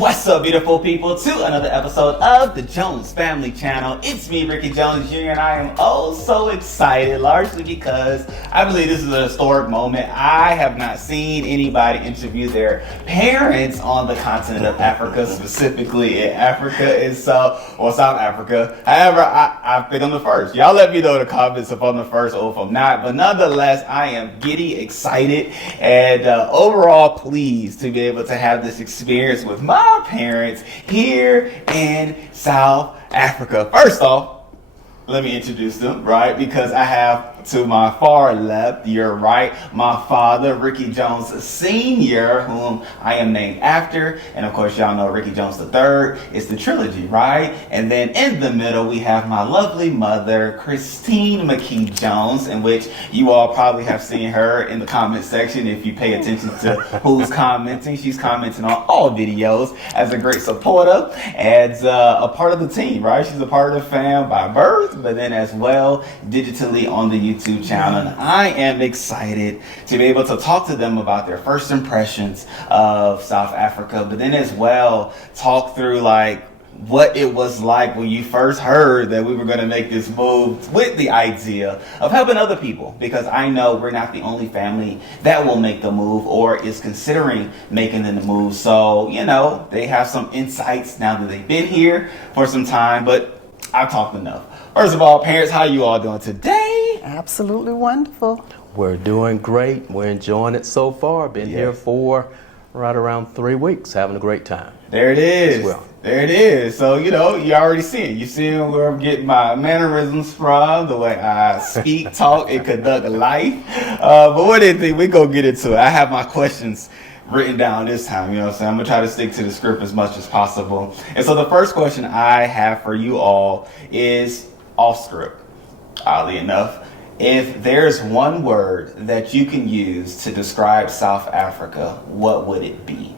What's up, beautiful people, to another episode of the Jones Family Channel. It's me, Rickey Jones Jr., and I am oh so excited, largely because I believe this is a historic moment. I have not seen anybody interview their parents on the continent of Africa, specifically in Africa, and or South Africa. However, I think I'm the first. Y'all let me know in the comments if I'm the first or if I'm not, but nonetheless, I am giddy, excited, and overall pleased to be able to have this experience with my parents here in South Africa. First off, let me introduce them, right? Because I have to my far left, your right, my father, Rickey Jones Sr., whom I am named after. And of course, y'all know Rickey Jones III is the trilogy, right? And then in the middle, we have my lovely mother, Christine McKee Jones, in which you all probably have seen her in the comment section if you pay attention to who's commenting. She's commenting on all videos as a great supporter, as a part of the team, right? She's a part of the fam by birth, but then as well digitally on the YouTube channel. And I am excited to be able to talk to them about their first impressions of South Africa, but then as well talk through like what it was like when you first heard that we were going to make this move with the idea of helping other people, because I know we're not the only family that will make the move or is considering making the move. So, you know, they have some insights now that they've been here for some time, but I've talked enough. First of all, parents, how you all doing today? Absolutely wonderful. We're doing great. We're enjoying it so far. Been here for right around 3 weeks, having a great time. There it is. Well. There it is. So, you know, you already see it. You see where I'm getting my mannerisms from, the way I speak, talk, and conduct life. But what do you think? We're going to get into it. I have my questions written down this time, you know what I'm saying? I'm going to try to stick to the script as much as possible. And so the first question I have for you all is off script, oddly enough. If there's one word that you can use to describe South Africa, what would it be?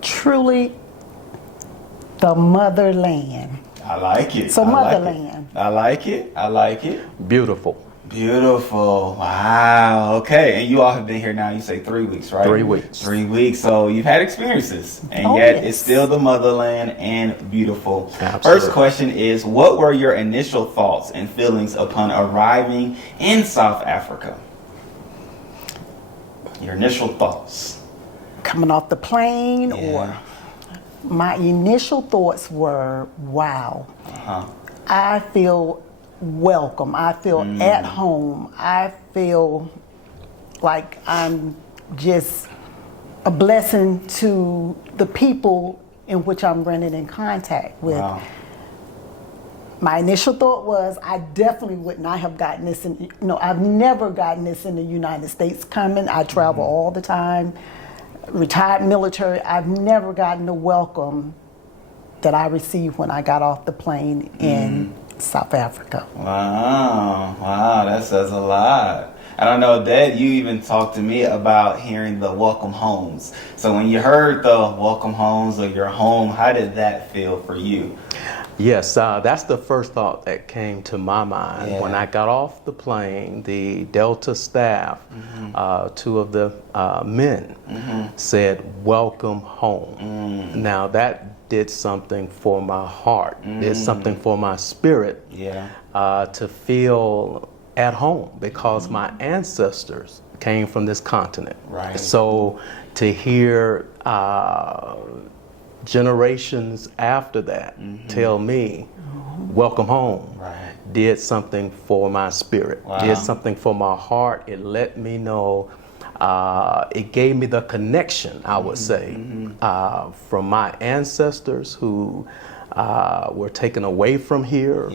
Truly the motherland. I like it. So motherland. I like it. I like it. Beautiful. Beautiful. Wow. Okay. And you all have been here now, you say 3 weeks, right? 3 weeks. 3 weeks. So you've had experiences, and yet it's still the motherland and beautiful. Absolutely. First question is, what were your initial thoughts and feelings upon arriving in South Africa? Your initial thoughts. Coming off the plane, or my initial thoughts were, wow. I feel welcome. I feel at home. I feel like I'm just a blessing to the people in which I'm running in contact with. Wow. My initial thought was I definitely would not have gotten this in, I've never gotten this in the United States coming. I travel all the time, retired military. I've never gotten the welcome that I received when I got off the plane in South Africa. Wow, that says a lot. And I know, Dad, you even talked to me about hearing the welcome homes. So when you heard the welcome homes or your home, how did that feel for you? Yes, that's the first thought that came to my mind. When I got off the plane, the Delta staff, two of the men said, "Welcome home." Now that did something for my heart, did something for my spirit, to feel at home, because my ancestors came from this continent. Right. So to hear generations after that tell me, "Welcome home," did something for my spirit, did something for my heart. It let me know, it gave me the connection, I would say, from my ancestors who were taken away from here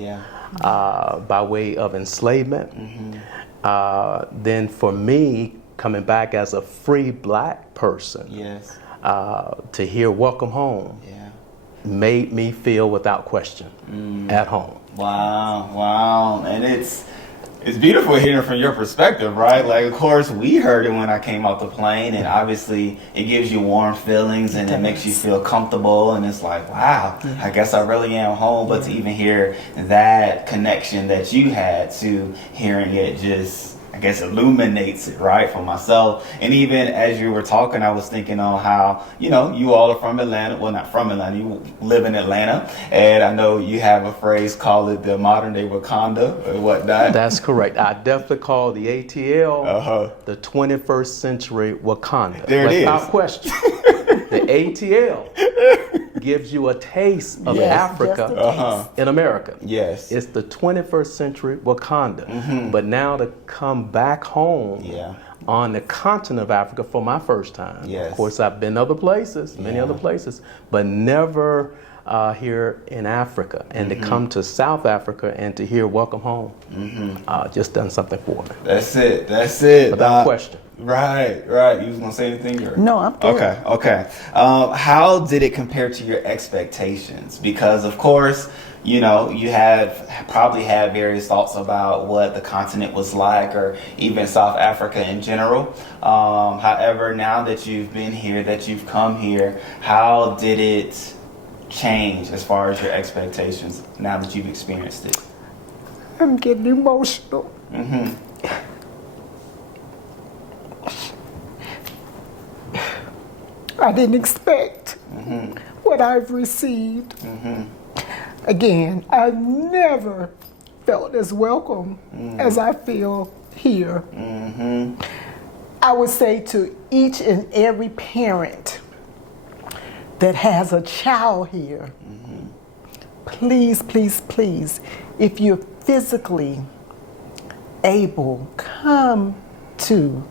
by way of enslavement. Then for me, coming back as a free black person, to hear "Welcome home" made me feel without question at home. Wow. And it's beautiful hearing from your perspective, right? Like, of course, we heard it when I came off the plane, and obviously it gives you warm feelings and it makes you feel comfortable, and it's like, wow, I guess I really am home. But to even hear that connection that you had to hearing it just I guess, illuminates it, right, for myself. And even as you were talking, I was thinking on how, you know, you all are from Atlanta. Well, not from Atlanta. You live in Atlanta. And I know you have a phrase, call it the modern day Wakanda or whatnot. That's correct. I definitely call the ATL the 21st century Wakanda. There it is. Without question. The ATL gives you a taste of Africa in America. Yes. It's the 21st century Wakanda. But now to come back home on the continent of Africa for my first time. Yes. Of course, I've been other places, many other places, but never here in Africa. And to come to South Africa and to hear welcome home, just done something for me. That's it. Without question. Right. You was gonna say anything? Or? No, I'm good. Okay. How did it compare to your expectations? Because of course, you know, you probably had various thoughts about what the continent was like, or even South Africa in general. However, now that you've been here, that you've come here, how did it change as far as your expectations now that you've experienced it? I'm getting emotional. I didn't expect what I've received. Again, I've never felt as welcome as I feel here. I would say to each and every parent that has a child here, please, if you're physically able, come to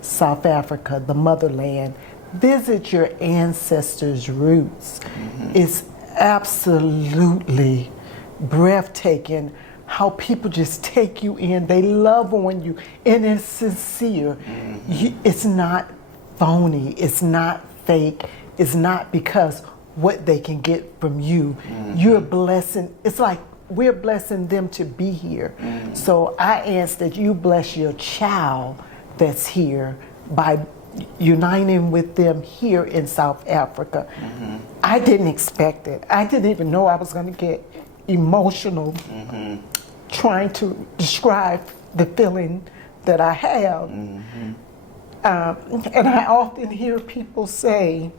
South Africa, the motherland. Visit your ancestors' roots. It's absolutely breathtaking how people just take you in. They love on you, and it's sincere. It's not phony. It's not fake. It's not because what they can get from you. You're blessing. It's like we're blessing them to be here. So I ask that you bless your child that's here by uniting with them here in South Africa. I didn't expect it. I didn't even know I was going to get emotional trying to describe the feeling that I have. And I often hear people say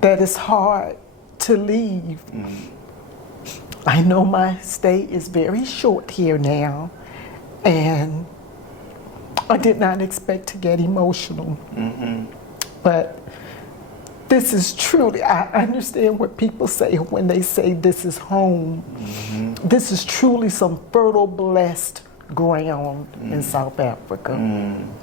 that it's hard to leave. I know my stay is very short here now, and I did not expect to get emotional. But this is truly, I understand what people say when they say this is home. This is truly some fertile, blessed ground in South Africa.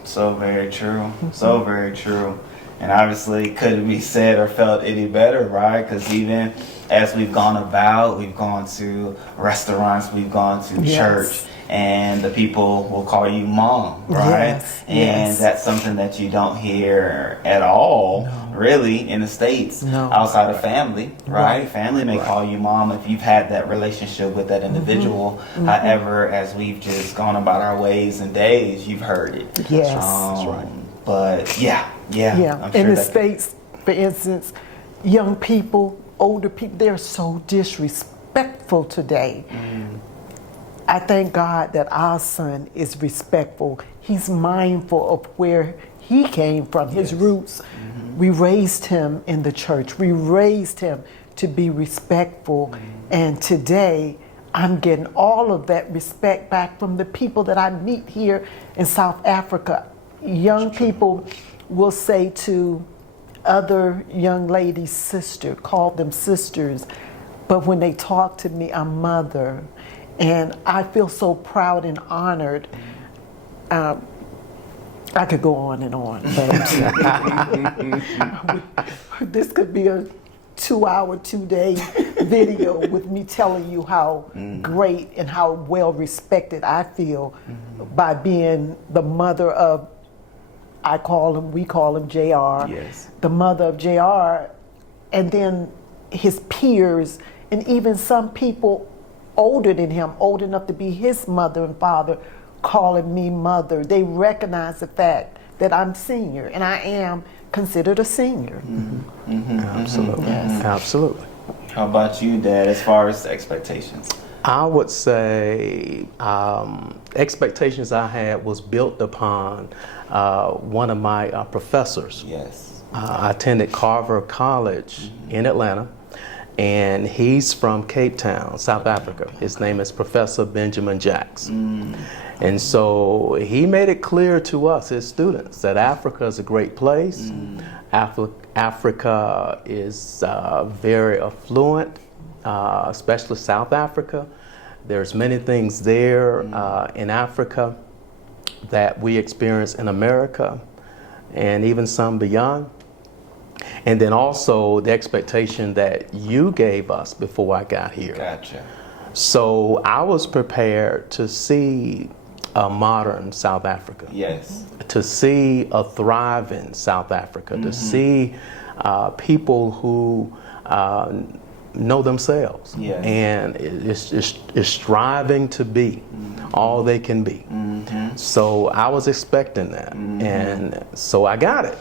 So very true. So very true. And obviously couldn't be said or felt any better, right? Because even as we've gone about, we've gone to restaurants, we've gone to church, and the people will call you mom, right? And that's something that you don't hear at all, really, in the States, outside of family, right? Family may call you mom if you've had that relationship with that individual. However, as we've just gone about our ways and days, you've heard it. That's right. But I'm in sure the States, for instance, young people, older people, they're so disrespectful today. I thank God that our son is respectful. He's mindful of where he came from, his roots. We raised him in the church. We raised him to be respectful. And today, I'm getting all of that respect back from the people that I meet here in South Africa. Young people will say to other young ladies, sister, call them sisters. But when they talk to me, I'm mother. And I feel so proud and honored. I could go on and on, but this could be a 2-hour, 2-day video with me telling you how great and how well respected I feel by being the mother of, we call him JR, the mother of JR, and then his peers, and even some people older than him, old enough to be his mother and father, calling me mother. They recognize the fact that I'm senior, and I am considered a senior. Absolutely. Absolutely. How about you, Dad, as far as expectations? I would say expectations I had was built upon one of my professors. Yes. I attended Carver College in Atlanta, and he's from Cape Town, South Africa. His name is Professor Benjamin Jacks. And so he made it clear to us, his students, that Africa is a great place. Africa is very affluent, especially South Africa. There's many things there in Africa that we experience in America, and even some beyond. And then also the expectation that you gave us before I got here. Gotcha. So I was prepared to see a modern South Africa. Yes. To see a thriving South Africa, to see people who know themselves, yes, and is striving to be all they can be. So I was expecting that, and so I got it.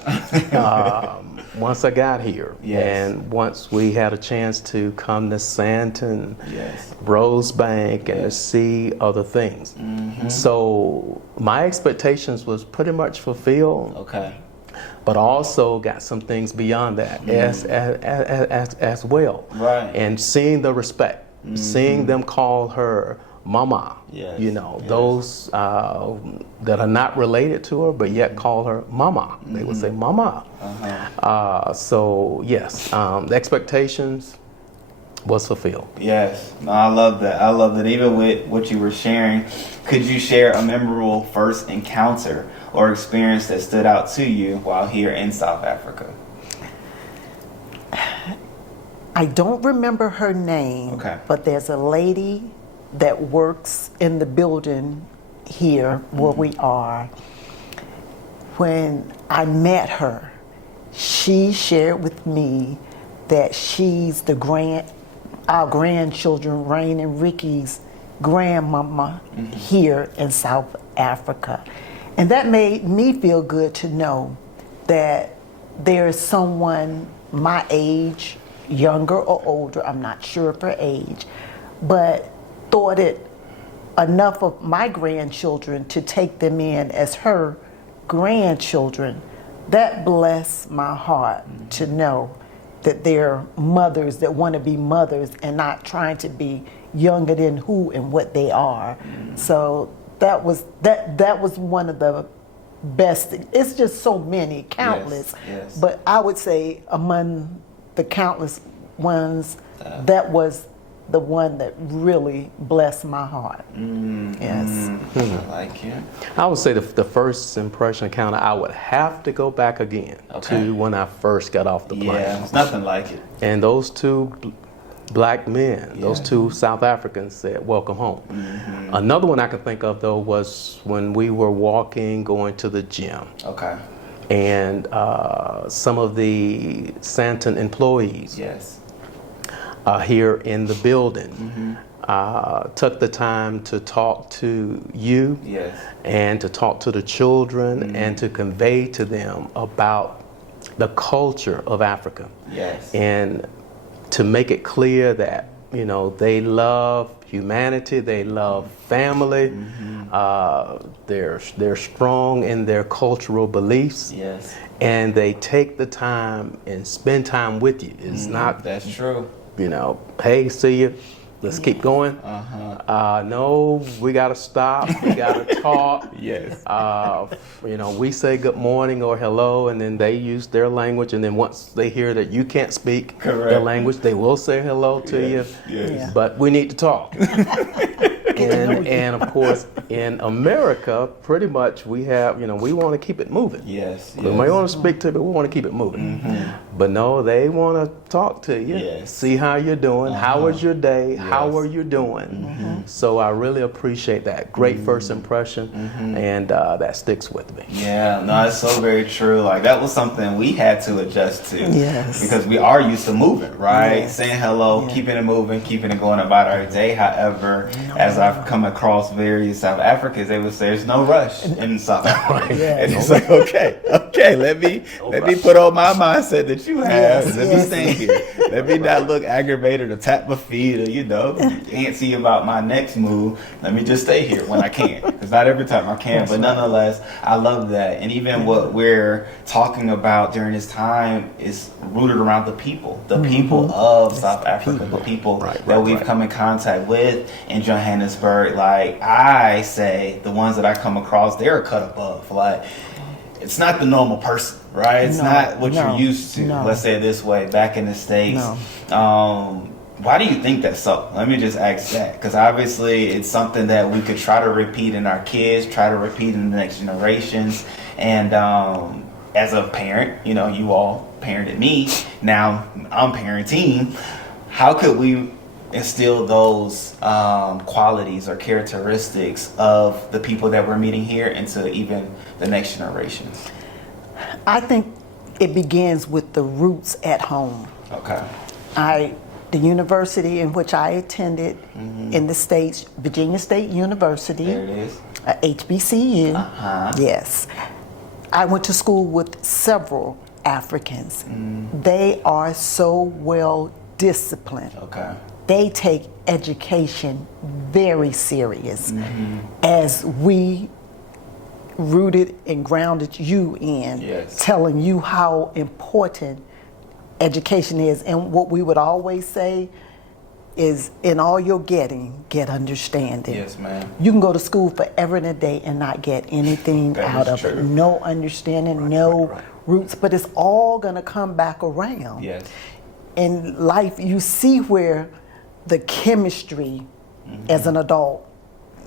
Once I got here, yes, and once we had a chance to come to Sandton, yes, Rosebank, and yes, to see other things. So my expectations was pretty much fulfilled. Okay. But also got some things beyond that as well. Right. And seeing the respect, seeing them call her mama, yes, you know, yes, those that are not related to her, but yet call her mama. They would say mama. So yes, the expectations was fulfilled. Yes, no, I love that. I love that. Even with what you were sharing, could you share a memorable first encounter or experience that stood out to you while here in South Africa? I don't remember her name, okay, but there's a lady that works in the building here where we are. When I met her, she shared with me that she's our grandchildren, Rain and Rickey's grandmama here in South Africa. And that made me feel good to know that there is someone my age, younger or older, I'm not sure of her age, but thought it enough of my grandchildren to take them in as her grandchildren. That blessed my heart to know that they're mothers that want to be mothers and not trying to be younger than who and what they are. So that was one of the best things. It's just so many, countless. Yes. But I would say among the countless ones, that was the one that really blessed my heart. Yes. I like it. I would say the first impression encounter, I would have to go back again to when I first got off the plane. Yeah, it's nothing like it. And those two black men, those two South Africans said, "Welcome home." Another one I can think of though was when we were walking, going to the gym. Okay. And some of the Sandton employees here in the building took the time to talk to you and to talk to the children and to convey to them about the culture of Africa. And to make it clear that, you know, they love humanity, they love family, they're strong in their cultural beliefs, and they take the time and spend time with you. It's not, that's true, you know, hey, see you, let's keep going. No, we gotta stop, we gotta talk. You know, we say good morning or hello, and then they use their language, and then once they hear that you can't speak their language, they will say hello to you. But we need to talk. And of course, in America, pretty much we have, you know, we want to keep it moving. We might want to speak to you, but we want to keep it moving. But no, they want to talk to you, see how you're doing, how was your day, how are you doing. So I really appreciate that. Great first impression, and that sticks with me. No, that's so very true. Like, that was something we had to adjust to. Because we are used to moving, right? Saying hello, keeping it moving, keeping it going about our day. However, as I've come across various South Africans, they would say there's no rush in South Africa. And it's like, okay. Okay, let me put on my mindset that you have. Yes, Let me stay here. Let me not look aggravated or tap my feet or antsy about my next move. Let me just stay here when I can, because not every time I can. But nonetheless, I love that. And even what we're talking about during this time is rooted around the people of South Africa, the people that we've come in contact with in Johannesburg. Like I say, the ones that I come across, they're cut above. Like, it's not the normal person, right? It's not what you're used to. Let's say it this way. Back in the States, why do you think that's so? Let me just ask that, because obviously it's something that we could try to repeat in our kids, try to repeat in the next generations. And as a parent, you all parented me. Now I'm parenting. How could we instill those qualities or characteristics of the people that we're meeting here into even the next generations? I think it begins with the roots at home. Okay. The university in which I attended in the States, Virginia State University. There it is. HBCU. Yes. I went to school with several Africans. They are so well disciplined. Okay. They take education very serious, as we rooted and grounded you in, telling you how important education is. And what we would always say is, in all you're getting, get understanding. Yes, ma'am. You can go to school forever and a day and not get anything out of it. No understanding, no roots, but it's all going to come back around. Yes. In life, you see where the chemistry as an adult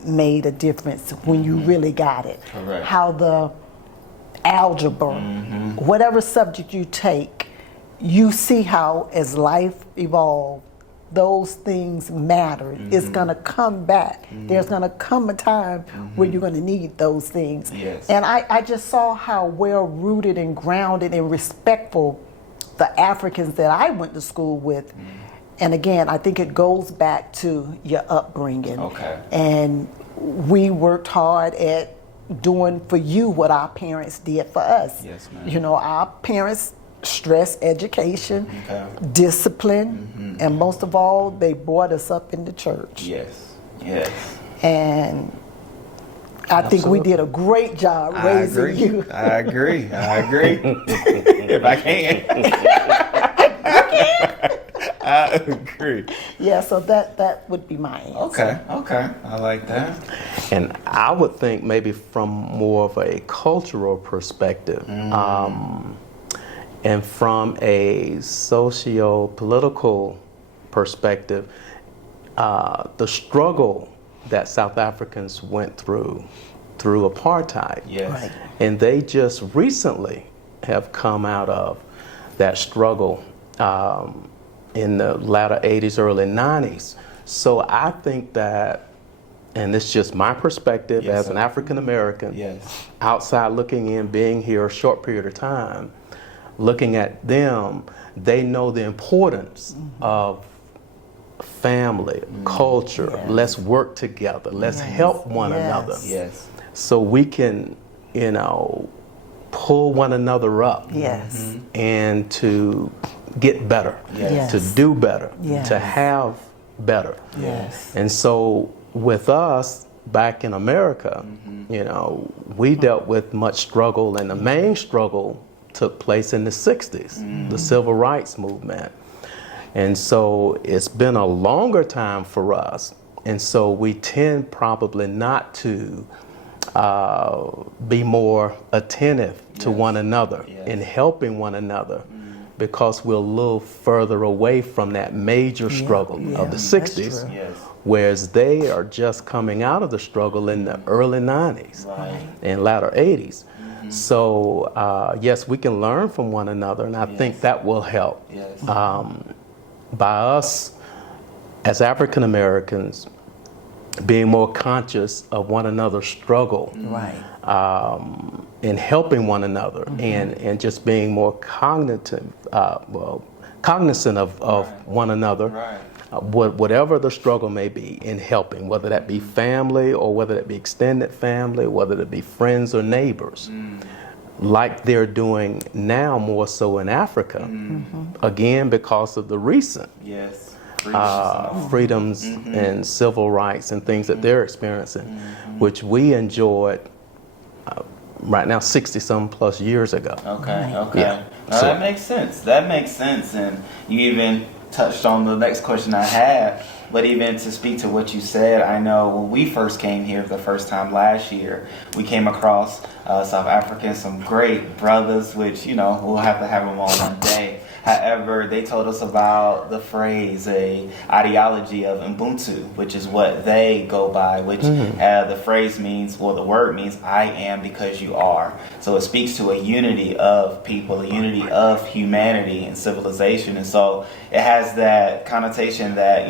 made a difference when you really got it. Correct. How the algebra, whatever subject you take, you see how as life evolved, those things matter. It's going to come back. There's going to come a time where you're going to need those things. Yes. And I just saw how well rooted and grounded and respectful the Africans that I went to school with. And again, I think it goes back to your upbringing. Okay. And we worked hard at doing for you what our parents did for us. Yes, ma'am. Our parents stressed education, discipline, and most of all, they brought us up in the church. Yes. Yes. And I think we did a great job raising you. I agree. If I can. I agree. Yeah, so that would be my answer. Okay. I like that. And I would think maybe from more of a cultural perspective, and from a socio-political perspective, the struggle that South Africans went through apartheid. Yes. Right. And they just recently have come out of that struggle in the latter 80s, early 90s. So I think that, and it's just my perspective as an African American, outside looking in, being here a short period of time, looking at them, they know the importance of family, culture. Let's work together. Let's help one another. Yes. So we can, pull one another up. Yes. And to get better, to do better, to have better. Yes. And so with us back in America, we dealt with much struggle, and the main struggle took place in the 60s, the civil rights movement. And so it's been a longer time for us. And so we tend probably not to be more attentive to one another in helping one another, because we're a little further away from that major struggle of the 60s, whereas they are just coming out of the struggle in the early 90s and latter 80s. So yes, we can learn from one another, and I think that will help. By us as African Americans being more conscious of one another's struggle, and helping one another, and just being more cognizant of one another, whatever the struggle may be, in helping, whether that be family or whether that be extended family, whether it be friends or neighbors. like they're doing now, more so in Africa, again because of the recent freedoms and civil rights and things that they're experiencing, which we enjoyed right now 60 some plus years ago. Okay. Yeah. Now, that makes sense. And you even touched on the next question I had. But even to speak to what you said, I know when we first came here the first time last year, we came across South Africans, some great brothers, which, we'll have to have them on one day. However, they told us about the phrase, a ideology of Ubuntu, which is what they go by, which the phrase means, the word means, I am because you are. So it speaks to a unity of people, a unity of humanity and civilization. And so it has that connotation that,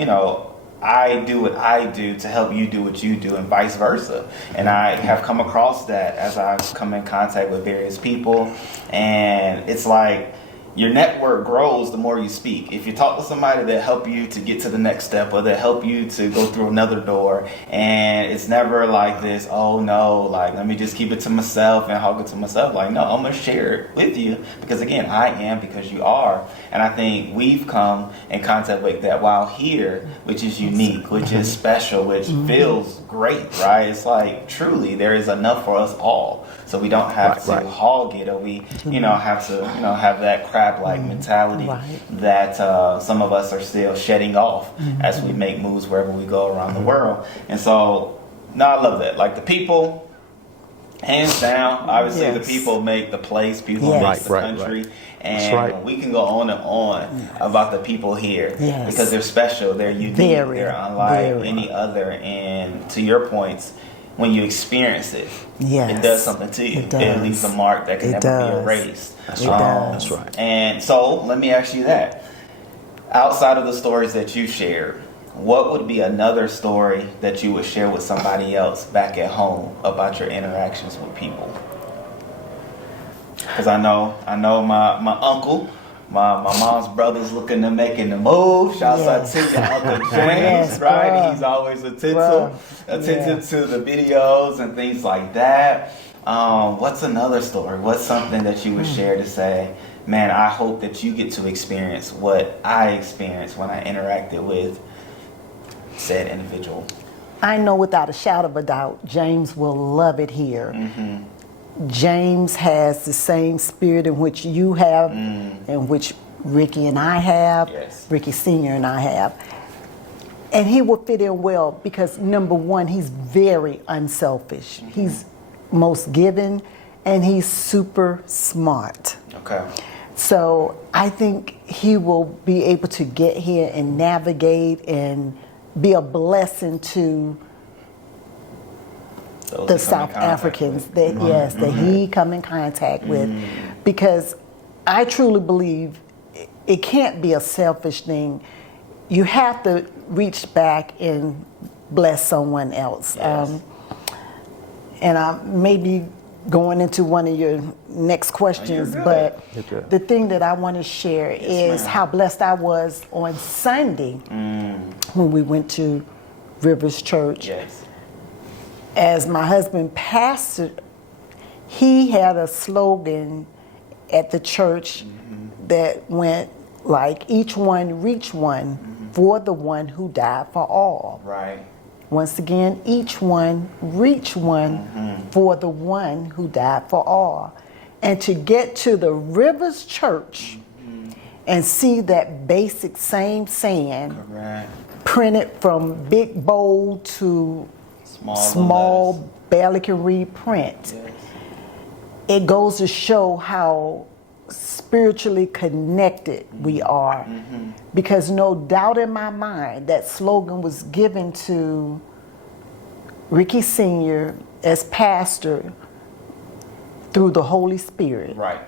I do what I do to help you do what you do, and vice versa. And I have come across that as I've come in contact with various people. And it's like, your network grows the more you speak. If you talk to somebody that help you to get to the next step, or that help you to go through another door, and it's never like this, oh no, like let me just keep it to myself and hug it to myself. Like, no, I'm gonna share it with you because again, I am because you are. And I think we've come in contact with that while here, which is unique, which is special, which feels great, right? It's like truly there is enough for us all. So we don't have to hog it, or we, have to, have that crab-like mentality that some of us are still shedding off as we make moves wherever we go around the world. And so, no, I love that. Like the people, hands down, obviously the people make the place, people make the country. And we can go on and on about the people here because they're special, they're unique, they're unlike any other. And to your points, when you experience it, it does something to you. It leaves a mark that can never be erased. That's right. And so, let me ask you that. Outside of the stories that you shared, what would be another story that you would share with somebody else back at home about your interactions with people? Because I know my uncle, my mom's brother's looking to making the move. Shouts out to your Uncle James, right? He's always attentive to the videos and things like that. What's another story? What's something that you would share to say, man, I hope that you get to experience what I experienced when I interacted with said individual? I know without a shadow of a doubt, James will love it here. James has the same spirit in which you have, in which Rickey and I have, Rickey Sr. and I have. And he will fit in well because, number one, he's very unselfish. He's most giving, and he's super smart. Okay. So I think he will be able to get here and navigate and be a blessing to the South Africans that that he come in contact with, because I truly believe it can't be a selfish thing. You have to reach back and bless someone else. And I may be going into one of your next questions, but the thing that I want to share is how blessed I was on Sunday when we went to Rivers Church. As my husband pastored, he had a slogan at the church that went like, each one reach one for the one who died for all. Right. Once again, each one reach one for the one who died for all. And to get to the Rivers Church and see that basic same saying printed from big bold to small barely can read print. It goes to show how spiritually connected we are, because no doubt in my mind that slogan was given to Rickey Sr. as pastor through the Holy Spirit. Right.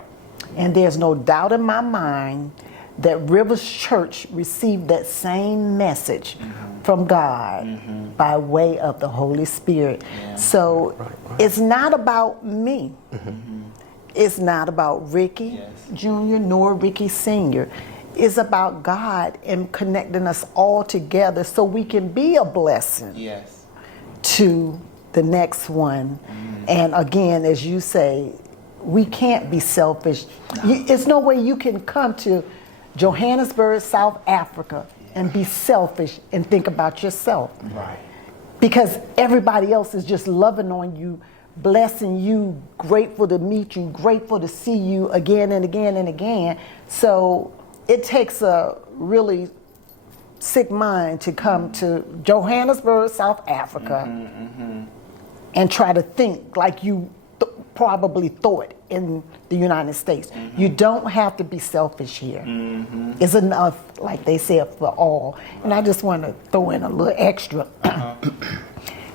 And there's no doubt in my mind that Rivers Church received that same message from God by way of the Holy Spirit. So it's not about me. It's not about Rickey Jr. nor Rickey Sr. It's about God and connecting us all together so we can be a blessing to the next one. And again, as you say, we can't be selfish. It's no way you can come to Johannesburg, South Africa, and be selfish and think about yourself. Right. Because everybody else is just loving on you, blessing you, grateful to meet you, grateful to see you again and again and again. So it takes a really sick mind to come to Johannesburg, South Africa, and try to think like you probably thought in the United States. You don't have to be selfish here. It's enough, like they said, for all. And I just want to throw in a little extra.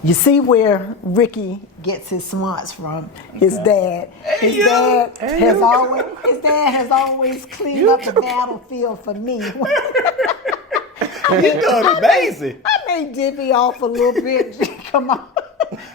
You see where Rickey gets his smarts from? His dad. His dad has always cleaned up the battlefield for me. You're doing amazing. I may divvy off a little bit. Come on.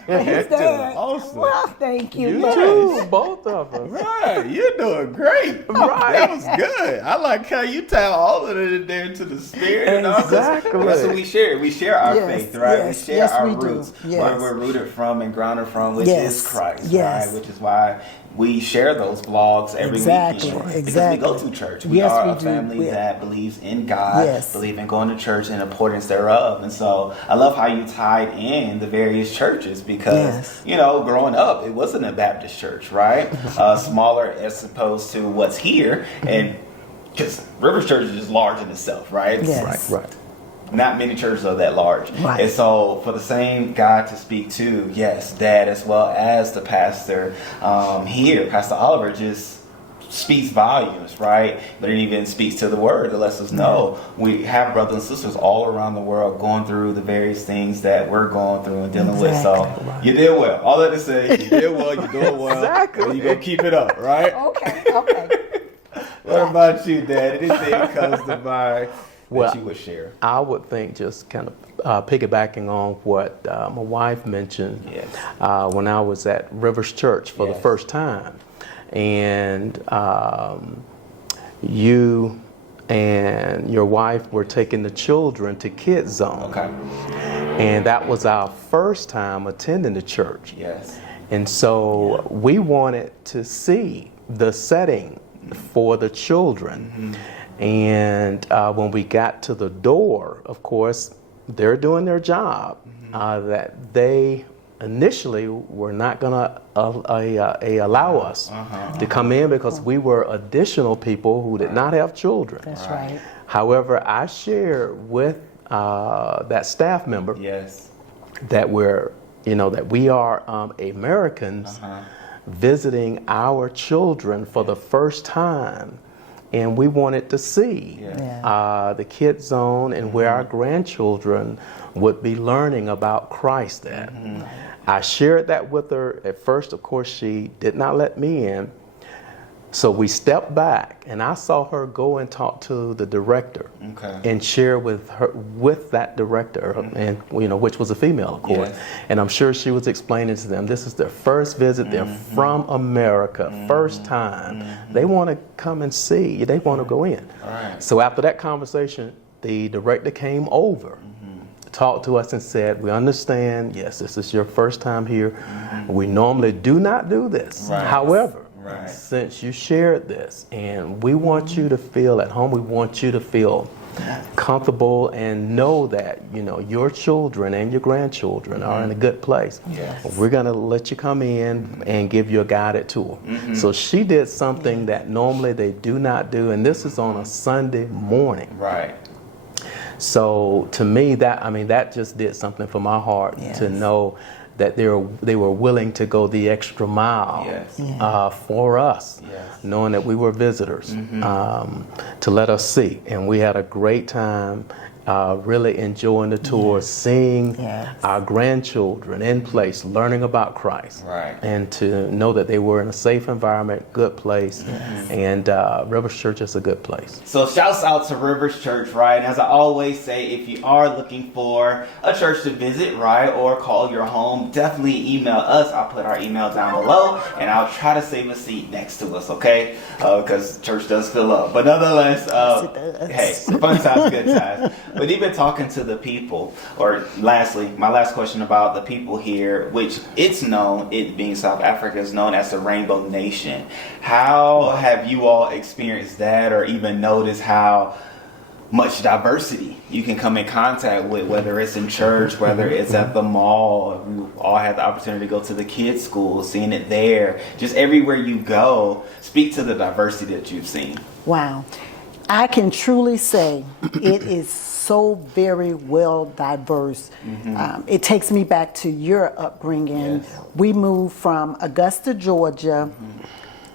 But his dad. Awesome. Well, thank you. You Yes. too, both of us. Right, you're doing great. Right. That was good. I like how you tie all of it in there into the spirit. And all this. Exactly. That's what we share. We share our Yes, faith, right? yes, we share yes, our we do. roots, Yes. where we're rooted from and grounded from, which Yes, is Christ, yes. right? Which is why we share those vlogs every Exactly, weekend. Because exactly. we go to church. We Yes, are we a do. family Yeah. that believes in God, Yes. believe in going to church and the importance thereof. And so I love how you tied in the various churches because, Yes. you know, growing up, it wasn't a Baptist church, right? Smaller as opposed to what's here. And just Rivers Church is just large in itself, right? Yes. Right. Not many churches are that large. Right. And so for the same God to speak to, yes, Dad, as well as the pastor here, Pastor Oliver, just speaks volumes, right? But it even speaks to the word. It lets us know we have brothers and sisters all around the world going through the various things that we're going through and dealing with. So Exactly. you did well. All that to say, you did well, you're doing well. Exactly. And you're going to keep it up, right? Okay. What about you, Dad? Anything comes to mind Well, that you would share? I would think just kind of piggybacking on what my wife mentioned Yes. when I was at Rivers Church for the Yes. first time. And you and your wife were taking the children to Kids Zone. Okay. And that was our first time attending the church. Yes. And so we wanted to see the setting for the children. And when we got to the door, of course, they're doing their job. That they initially were not going to allow us to come in because we were additional people who did not have children. That's right. However, I shared with that staff member Yes. that we are Americans visiting our children for the first time, and we wanted to see the Kids Zone and where our grandchildren would be learning about Christ at. I shared that with her. At first, of course, she did not let me in. So we stepped back, and I saw her go and talk to the director and share with that director, and which was a female, of course. Yes. And I'm sure she was explaining to them, this is their first visit. They're from America, first time. They want to come and see. They want to go in. Right. So after that conversation, the director came over, talked to us and said, we understand, yes, this is your first time here. We normally do not do this. Right. However, Right. since you shared this, and we want you to feel at home, we want you to feel comfortable and know that your children and your grandchildren are in a good place. Yes. We're going to let you come in and give you a guided tour. So she did something that normally they do not do, and this is on a Sunday morning. Right. So to me, that just did something for my heart to know that they were willing to go the extra mile for us, knowing that we were visitors, to let us see. And we had a great time really enjoying the tour, seeing our grandchildren in place, learning about Christ, and to know that they were in a safe environment, good place, and Rivers Church is a good place. So shouts out to Rivers Church, right? And as I always say, if you are looking for a church to visit, right, or call your home, definitely email us. I'll put our email down below, and I'll try to save a seat next to us, okay? Because church does fill up. But nonetheless, hey, fun times, good times. But even talking to the people, or lastly, my last question about the people here, which it's known, it being South Africa, is known as the Rainbow Nation. How have you all experienced that, or even noticed how much diversity you can come in contact with, whether it's in church, whether it's at the mall? We all had the opportunity to go to the kids' school, seeing it there. Just everywhere you go, speak to the diversity that you've seen. Wow. I can truly say it is so very well diverse. It takes me back to your upbringing. Yes. We moved from Augusta, Georgia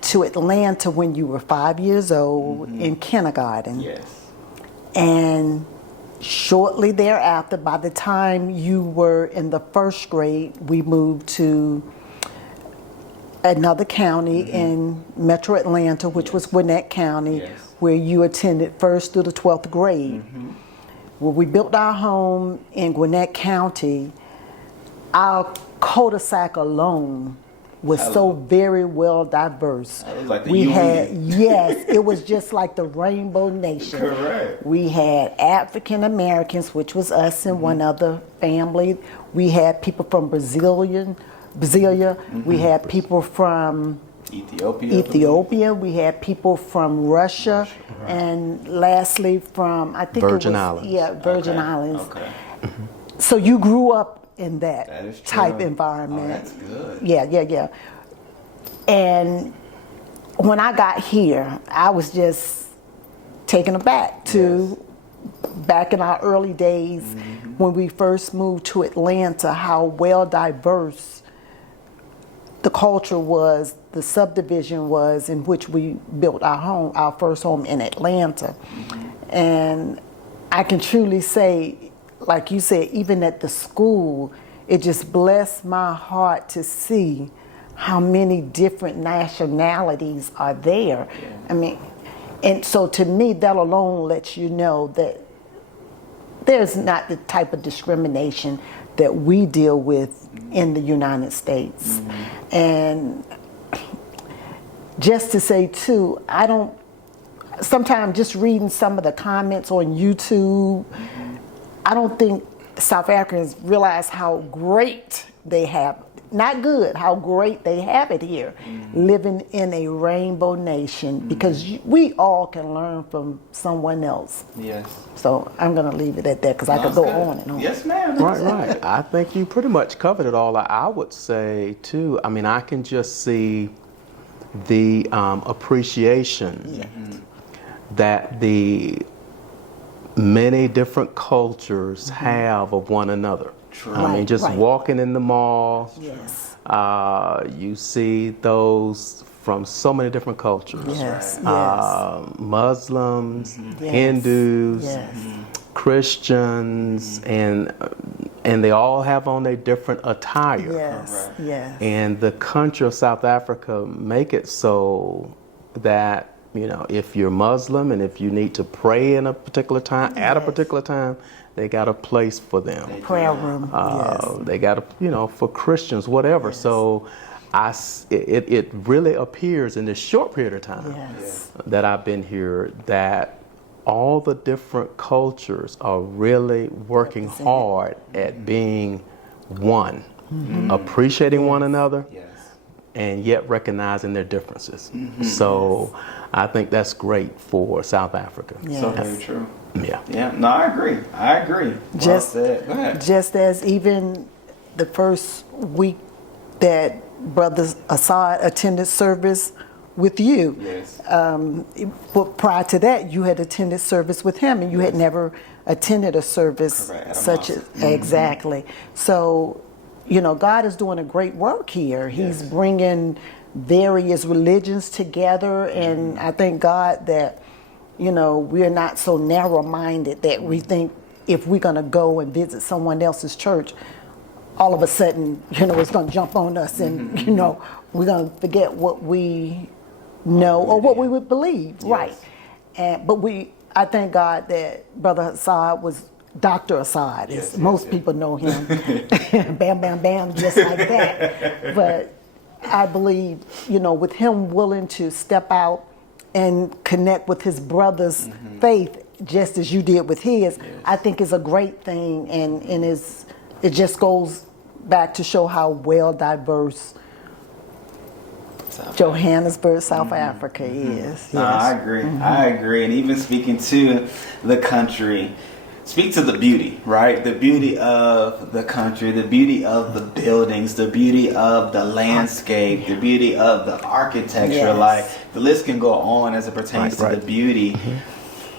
to Atlanta when you were 5 years old in kindergarten. Yes. And shortly thereafter, by the time you were in the first grade, we moved to another county in Metro Atlanta, which was Gwinnett County, where you attended 1st through the 12th grade. When we built our home in Gwinnett County, our cul-de-sac alone was so very well diverse. It was like the We UE. had, yes, it was just like the Rainbow Nation. Correct. We had African Americans, which was us and one other family. We had people from Brasilia. We had people from Ethiopia. We had people from Russia, and lastly from, I think Virgin it was, Islands. Yeah, Virgin Islands. Okay. So you grew up in That that is type true. environment. Oh, that's good. Yeah. And when I got here, I was just taken aback to back in our early days when we first moved to Atlanta, how well diverse the culture was, the subdivision was in which we built our home, our first home in Atlanta. And I can truly say, like you said, even at the school, it just blessed my heart to see how many different nationalities are there. I mean, and so to me, that alone lets you know that there's not the type of discrimination that we deal with in the United States. And just to say too, sometimes just reading some of the comments on YouTube, I don't think South Africans realize how great they have, not good, how great they have it here, living in a rainbow nation, because we all can learn from someone else. Yes. So I'm going to leave it at that because I could go on and on. Yes, ma'am. Right. I think you pretty much covered it all. I would say, too, I mean, I can just see the appreciation that the many different cultures have of one another. True. I mean, just walking in the mall, Yes. you see those from so many different cultures. Yes. Muslims, Yes. Hindus, Yes. Christians, and they all have on their different attire. Yes. Yes. And the country of South Africa make it so that, you know, if you're Muslim and if you need to pray in a particular time, at a particular time, they got a place for them. Prayer room. They got a, you know, for Christians, whatever. So it really appears in this short period of time that I've been here that all the different cultures are really working hard at being one, appreciating one another, and yet recognizing their differences. So I think that's great for South Africa. So very true. Yeah. No, I agree. Well said. Go ahead. Just as even the first week that Brother Assad attended service with you, but prior to that, you had attended service with him, and you had never attended a service such as exactly. So, you know, God is doing a great work here. He's bringing various religions together, and I thank God that, you know, we're not so narrow-minded that we think if we're going to go and visit someone else's church, all of a sudden, you know, it's going to jump on us and, you know, we're going to forget what we know or what we would believe. Right. But I thank God that Brother Assad was Dr. Assad, as most people know him. Bam, bam, bam, just like that. But I believe, you know, with him willing to step out and connect with his brother's faith, just as you did with his, I think is a great thing, and it just goes back to show how well diverse Johannesburg, South Africa is. No, Yes. I agree. I agree. And even speaking to the country, speak to the beauty, right? The beauty of the country, the beauty of the buildings, the beauty of the landscape, the beauty of the architecture. Yes. Like, the list can go on as it pertains to the beauty.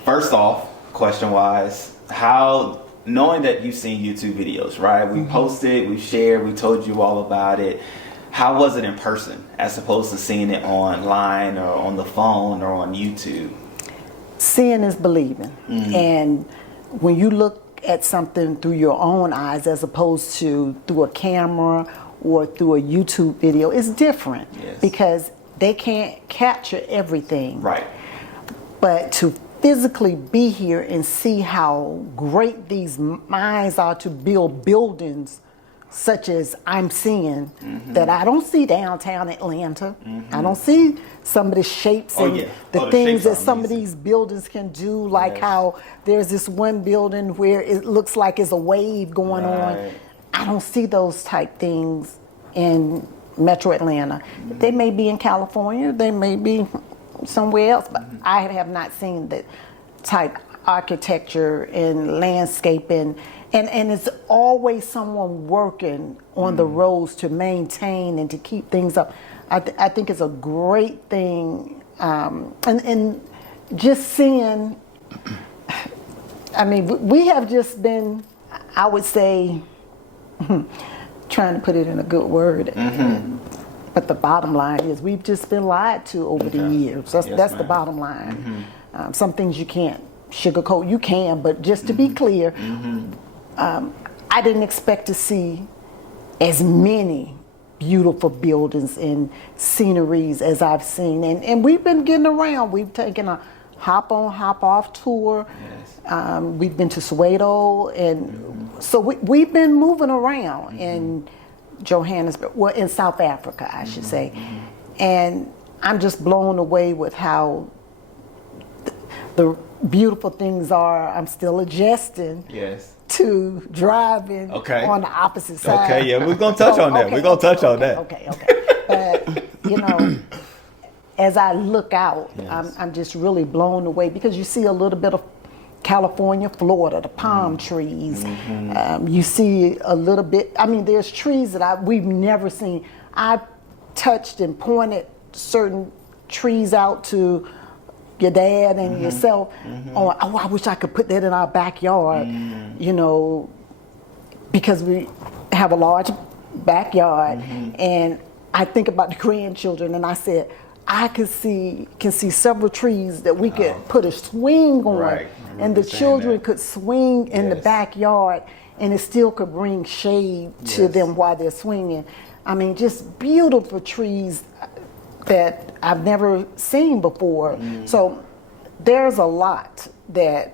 First off, question-wise, how, knowing that you've seen YouTube videos, right? We posted, we shared, we told you all about it. How was it in person as opposed to seeing it online or on the phone or on YouTube? Seeing is believing. And when you look at something through your own eyes as opposed to through a camera or through a YouTube video, it's different. Yes. Because they can't capture everything. Right. But to physically be here and see how great these minds are to build buildings such as I'm seeing, that I don't see downtown Atlanta. I don't see some of the shapes and the things that some of these buildings can do, like how there's this one building where it looks like it's a wave going on. I don't see those type things in Metro Atlanta. They may be in California, they may be somewhere else, but I have not seen that type architecture and landscaping. And it's always someone working on the roads to maintain and to keep things up. I think it's a great thing. And just seeing, I mean, we have just been, I would say, trying to put it in a good word. But the bottom line is we've just been lied to over the years. That's the bottom line. Some things you can't sugarcoat. You can, but just to be clear, I didn't expect to see as many beautiful buildings and sceneries as I've seen. And we've been getting around. We've taken a hop on, hop off tour. We've been to Soweto. And so we've been moving around in Johannesburg, well, in South Africa, I should say. And I'm just blown away with how the beautiful things are. I'm still adjusting to driving on the opposite side. Okay, yeah, we're going to touch on that. We're going to touch on that. Okay. But, you know, as I look out, I'm just really blown away because you see a little bit of California, Florida, the palm trees. You see a little bit, I mean, there's trees that we've never seen. I touched and pointed certain trees out to your dad and yourself on, oh, I wish I could put that in our backyard, you know, because we have a large backyard. And I think about the grandchildren, and I said, I can see several trees that we could put a swing on, and the children could swing in the backyard, and it still could bring shade to them while they're swinging. I mean, just beautiful trees that I've never seen before. So there's a lot that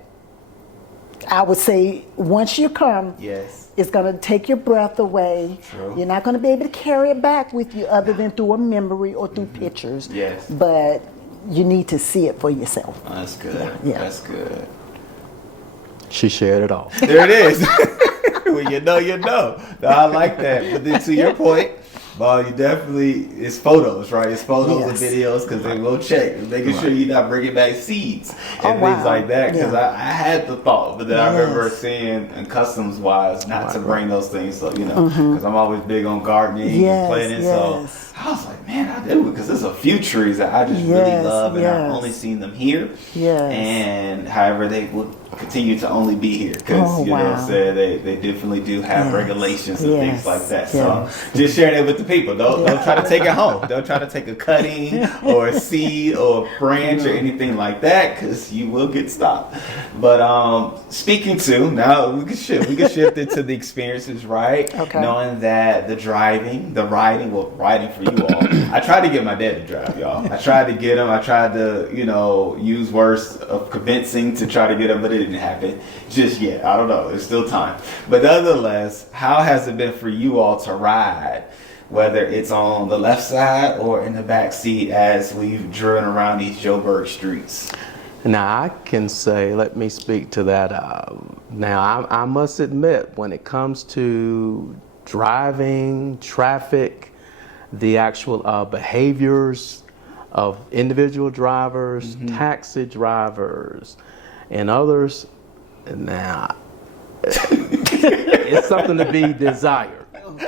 I would say once you come, it's going to take your breath away. You're not going to be able to carry it back with you other than through a memory or through pictures. But you need to see it for yourself. Oh, that's good. That's good. She shared it all. There it is. When you know, you know. No, I like that. But then to your point, well, you definitely, it's photos, right? It's photos and videos because they will check. Making sure you're not bringing back seeds and things like that. Because I had the thought, but then I remember seeing, and customs-wise, not to bring those things, so, you know, because I'm always big on gardening and planting. So I was like, man, I do, because there's a few trees that I just really love, and I've only seen them here. And however, they will continue to only be here because you know what I'm saying, they definitely do have regulations and things like that. So just sharing it with the people. Don't try to take it home. Don't try to take a cutting or a seed or a branch or anything like that, because you will get stopped. But speaking to, now we can shift into the experiences, right? Knowing that the riding for you all. I tried to get my dad to drive, y'all. I tried to get him. I tried to, you know, use words of convincing to try to get him, but it didn't happen just yet. I don't know. There's still time. But nonetheless, how has it been for you all to ride, whether it's on the left side or in the back seat as we've driven around these Joburg streets? Now I can say, let me speak to that. Now I must admit, when it comes to driving, traffic, the actual behaviors of individual drivers, taxi drivers, and others, now it's something to be desired. Okay,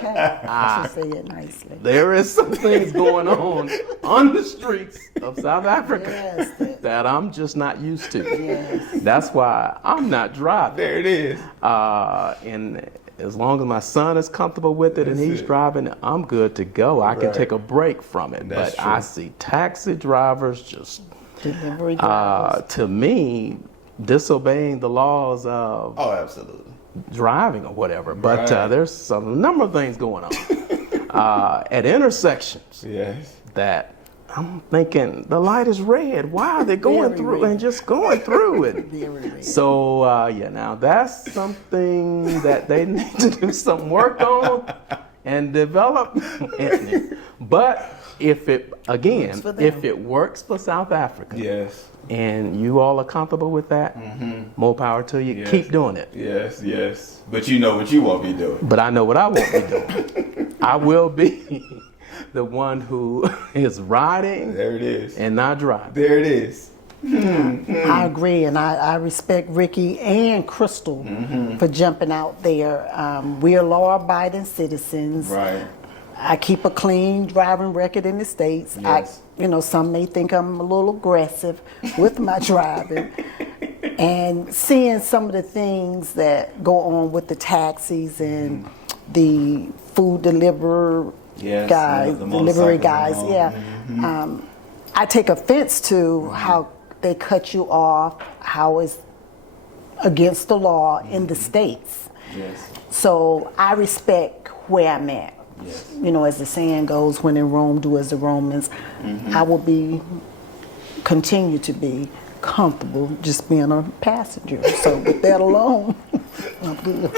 I should say it nicely. There is some things going on the streets of South Africa that I'm just not used to. Yes. That's why I'm not driving. There it is. And as long as my son is comfortable with it and he's driving, I'm good to go. I can take a break from it. That's but true. I see taxi drivers just, Delivery drivers. to me, disobeying the laws of Oh, absolutely. driving or whatever. But Right. there's a number of things going on at intersections Yes. that I'm thinking the light is red. Why are they going Very through red. and just going through it? Very red. So now that's something that they need to do some work on and develop. But if it Works for them. if it works for South Africa, Yes. and you all are comfortable with that, more power to you. Yes. Keep doing it. Yes, yes. But you know what you won't be doing. But I know what I won't be doing. I will be the one who is riding There it is. and not driving. There it is. I agree, and I respect Rickey and Chrystle for jumping out there. We are law-abiding citizens. Right. I keep a clean driving record in the States. Yes. Some may think I'm a little aggressive with my driving. And seeing some of the things that go on with the taxis and the food delivery Yes, guys, the delivery motorcycles guys, and all. I take offense to how they cut you off, how it's against the law in the States. Yes. So I respect where I'm at. Yes. As the saying goes, when in Rome, do as the Romans. I will continue to be comfortable just being a passenger. So with that alone, I'm good.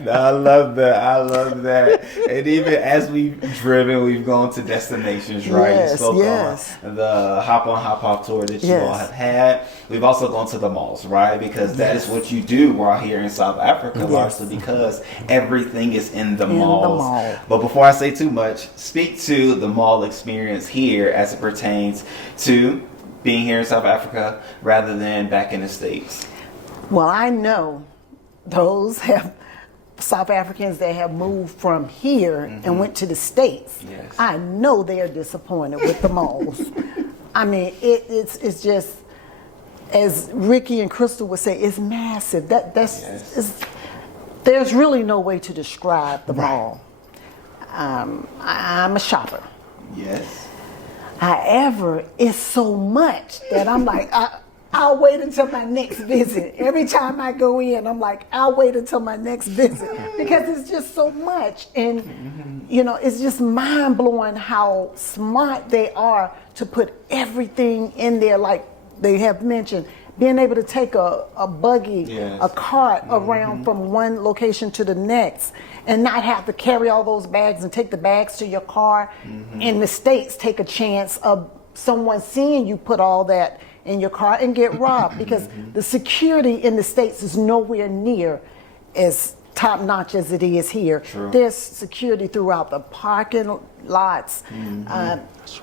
No, I love that. I love that. And even as we've driven, we've gone to destinations, right? Yes, You spoke yes. on the hop on, hop off tour that you all Yes. have had. We've also gone to the malls, right? Because that is what you do while here in South Africa, Yes. largely because everything is in the In the malls. mall. But before I say too much, speak to the mall experience here as it pertains to being here in South Africa rather than back in the States. Well, I know those South Africans that have moved from here and went to the States. Yes. I know they are disappointed with the malls. I mean, it's just, as Rickey and Chrystle would say, it's massive. There's really no way to describe the mall. I'm a shopper. Yes. However, it's so much that I'm like, I'll wait until my next visit. Every time I go in, I'm like, I'll wait until my next visit because it's just so much. And, it's just mind blowing how smart they are to put everything in there. Like they have mentioned, being able to take a buggy, Yes. a cart around from one location to the next and not have to carry all those bags and take the bags to your car. In the States, take a chance of someone seeing you put all that in your car and get robbed because the security in the States is nowhere near as top notch as it is here. True. There's security throughout the parking lots.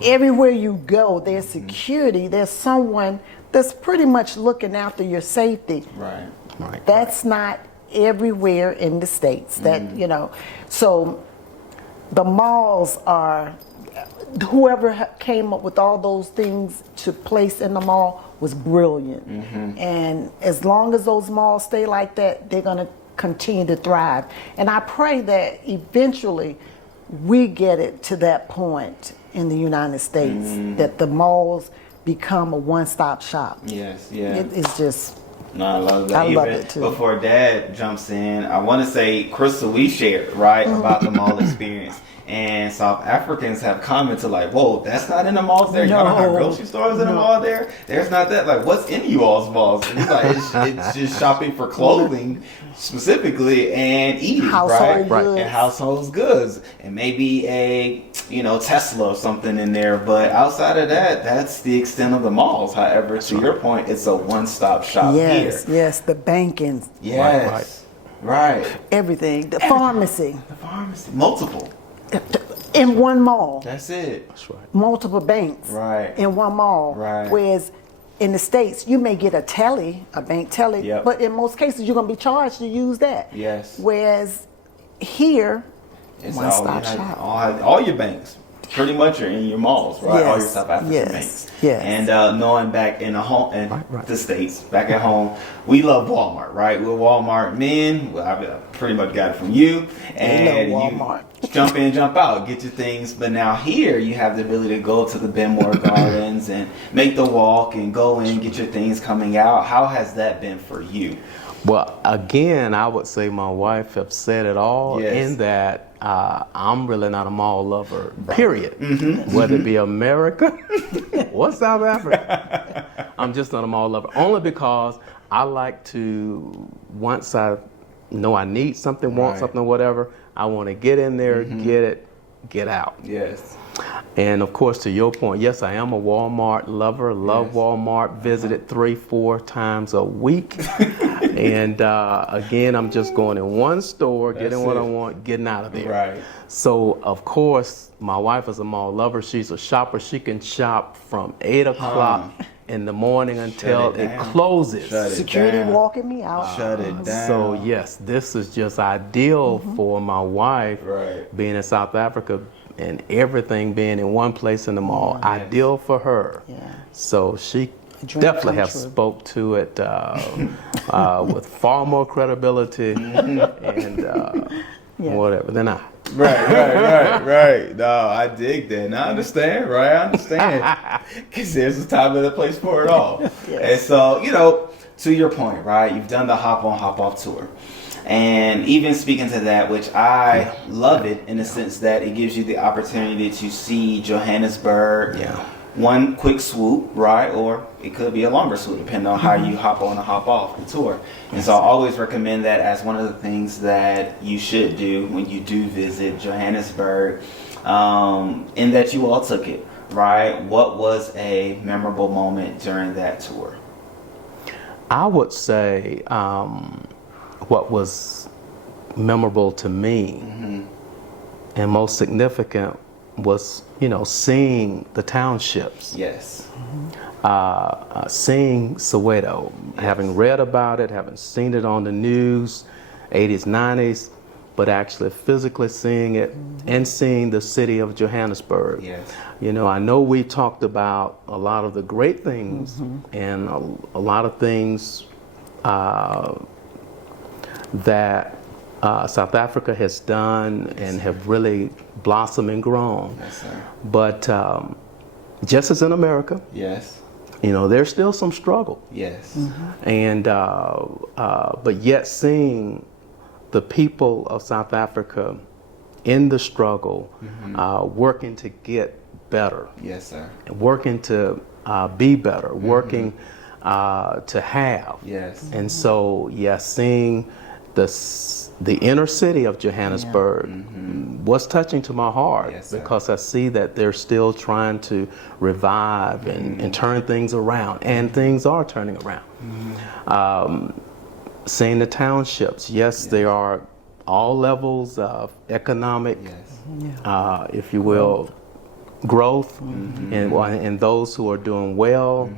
Everywhere you go, there's security. There's someone that's pretty much looking after your safety. Right. That's not everywhere in the States. So the malls are, whoever came up with all those things to place in the mall was brilliant. And as long as those malls stay like that, they're going to continue to thrive. And I pray that eventually we get it to that point in the United States, that the malls become a one-stop shop. Yes, yeah. It's just, No, I love that. I love Even it, too. Before Dad jumps in, I want to say, Chrystle, we shared, right, about the mall experience. And South Africans have commented like, whoa, that's not in the malls there? Y'all don't have No. grocery stores in the mall there? There's not that. Like, what's in you all's malls? And he's like, it's just shopping for clothing specifically and eating, Household right? goods. And household goods. And maybe a Tesla or something in there. But outside of that, that's the extent of the malls. However, to your point, it's a one-stop shop here. Yes, the banking. Yes. Right. Everything. The pharmacy. The pharmacy. Multiple. In one mall. That's it. That's right. Multiple banks. Right. In one mall. Right. Whereas in the States, you may get a bank telly, Yep. but in most cases, you're going to be charged to use that. Yes. Whereas here, It's one-stop shop. All your banks pretty much are in your malls, right? All your Yes, South African yes, banks. yes. And knowing back in the States, back at home, we love Walmart, right? We're Walmart men. Well, I pretty much got it from you. And love Walmart. you jump in, jump out, get your things. But now here, you have the ability to go to the Benmore Gardens and make the walk and go in, get your things coming out. How has that been for you? Well, again, I would say my wife have said it all in that I'm really not a mall lover, period. Whether it be America or South Africa. I'm just not a mall lover. Only because I like to, once I know I need something, want something, whatever, I want to get in there, get it, get out. Yes. And of course, to your point, yes, I am a Walmart lover, love Walmart, visited 3-4 times a week. And again, I'm just going in one store, getting what I want, getting out of there. Right. So, of course, my wife is a mall lover. She's a shopper. She can shop from 8 o'clock in the morning until it closes. Security walking me out. Shut it down. So, yes, this is just ideal for my wife being in South Africa and everything being in one place in the mall. Ideal for her. Yeah. So she definitely have spoke to it with far more credibility and whatever than I. Right. No, I dig that. And I understand, right? I understand. Because there's a time and a place for it all. And so, to your point, right? You've done the hop on, hop off tour. And even speaking to that, which I love it in the sense that it gives you the opportunity to see Johannesburg, one quick swoop, right? Or it could be a longer swoop, depending on how you hop on and hop off the tour. And so I always recommend that as one of the things that you should do when you do visit Johannesburg, in that you all took it, right? What was a memorable moment during that tour? I would say what was memorable to me and most significant was, seeing the townships. Yes. Seeing Soweto, having read about it, having seen it on the news, 80s, 90s, but actually physically seeing it and seeing the city of Johannesburg. Yes. I know we talked about a lot of the great things and a lot of things that South Africa has done and have really blossomed and grown. Yes, sir. But just as in America, there's still some struggle. Yes. And but yet seeing the people of South Africa in the struggle, working to get better. Yes, sir. Working to be better, working to have. Yes. And so, seeing the inner city of Johannesburg was touching to my heart because I see that they're still trying to revive and turn things around, and things are turning around. Seeing the townships, they are all levels of economic, if you will, growth, and those who are doing well.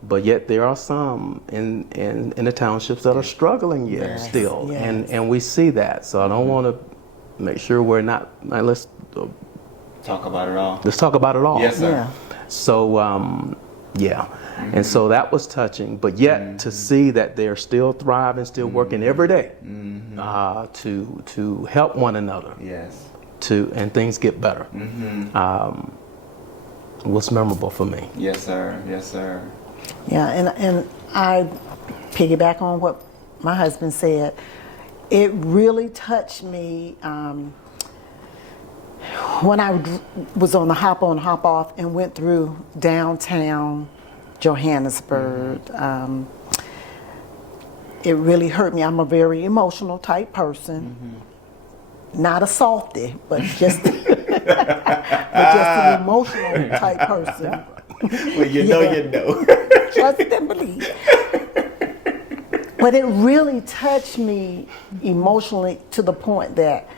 But yet there are some in the townships that are struggling still, and we see that. So I don't want to make sure we're not. Let's talk about it all. Let's talk about it all. Yes, sir. So and so that was touching. But yet to see that they're still thriving, still working every day to help one another. Yes. And things get better. Was memorable for me. Yes, sir. Yes, sir. Yeah, and I piggyback on what my husband said. It really touched me when I was on the hop on, hop off and went through downtown Johannesburg. It really hurt me. I'm a very emotional type person. Not a softie, but just but just an emotional type person. When you know, you know. Trust and believe. But it really touched me emotionally to the point that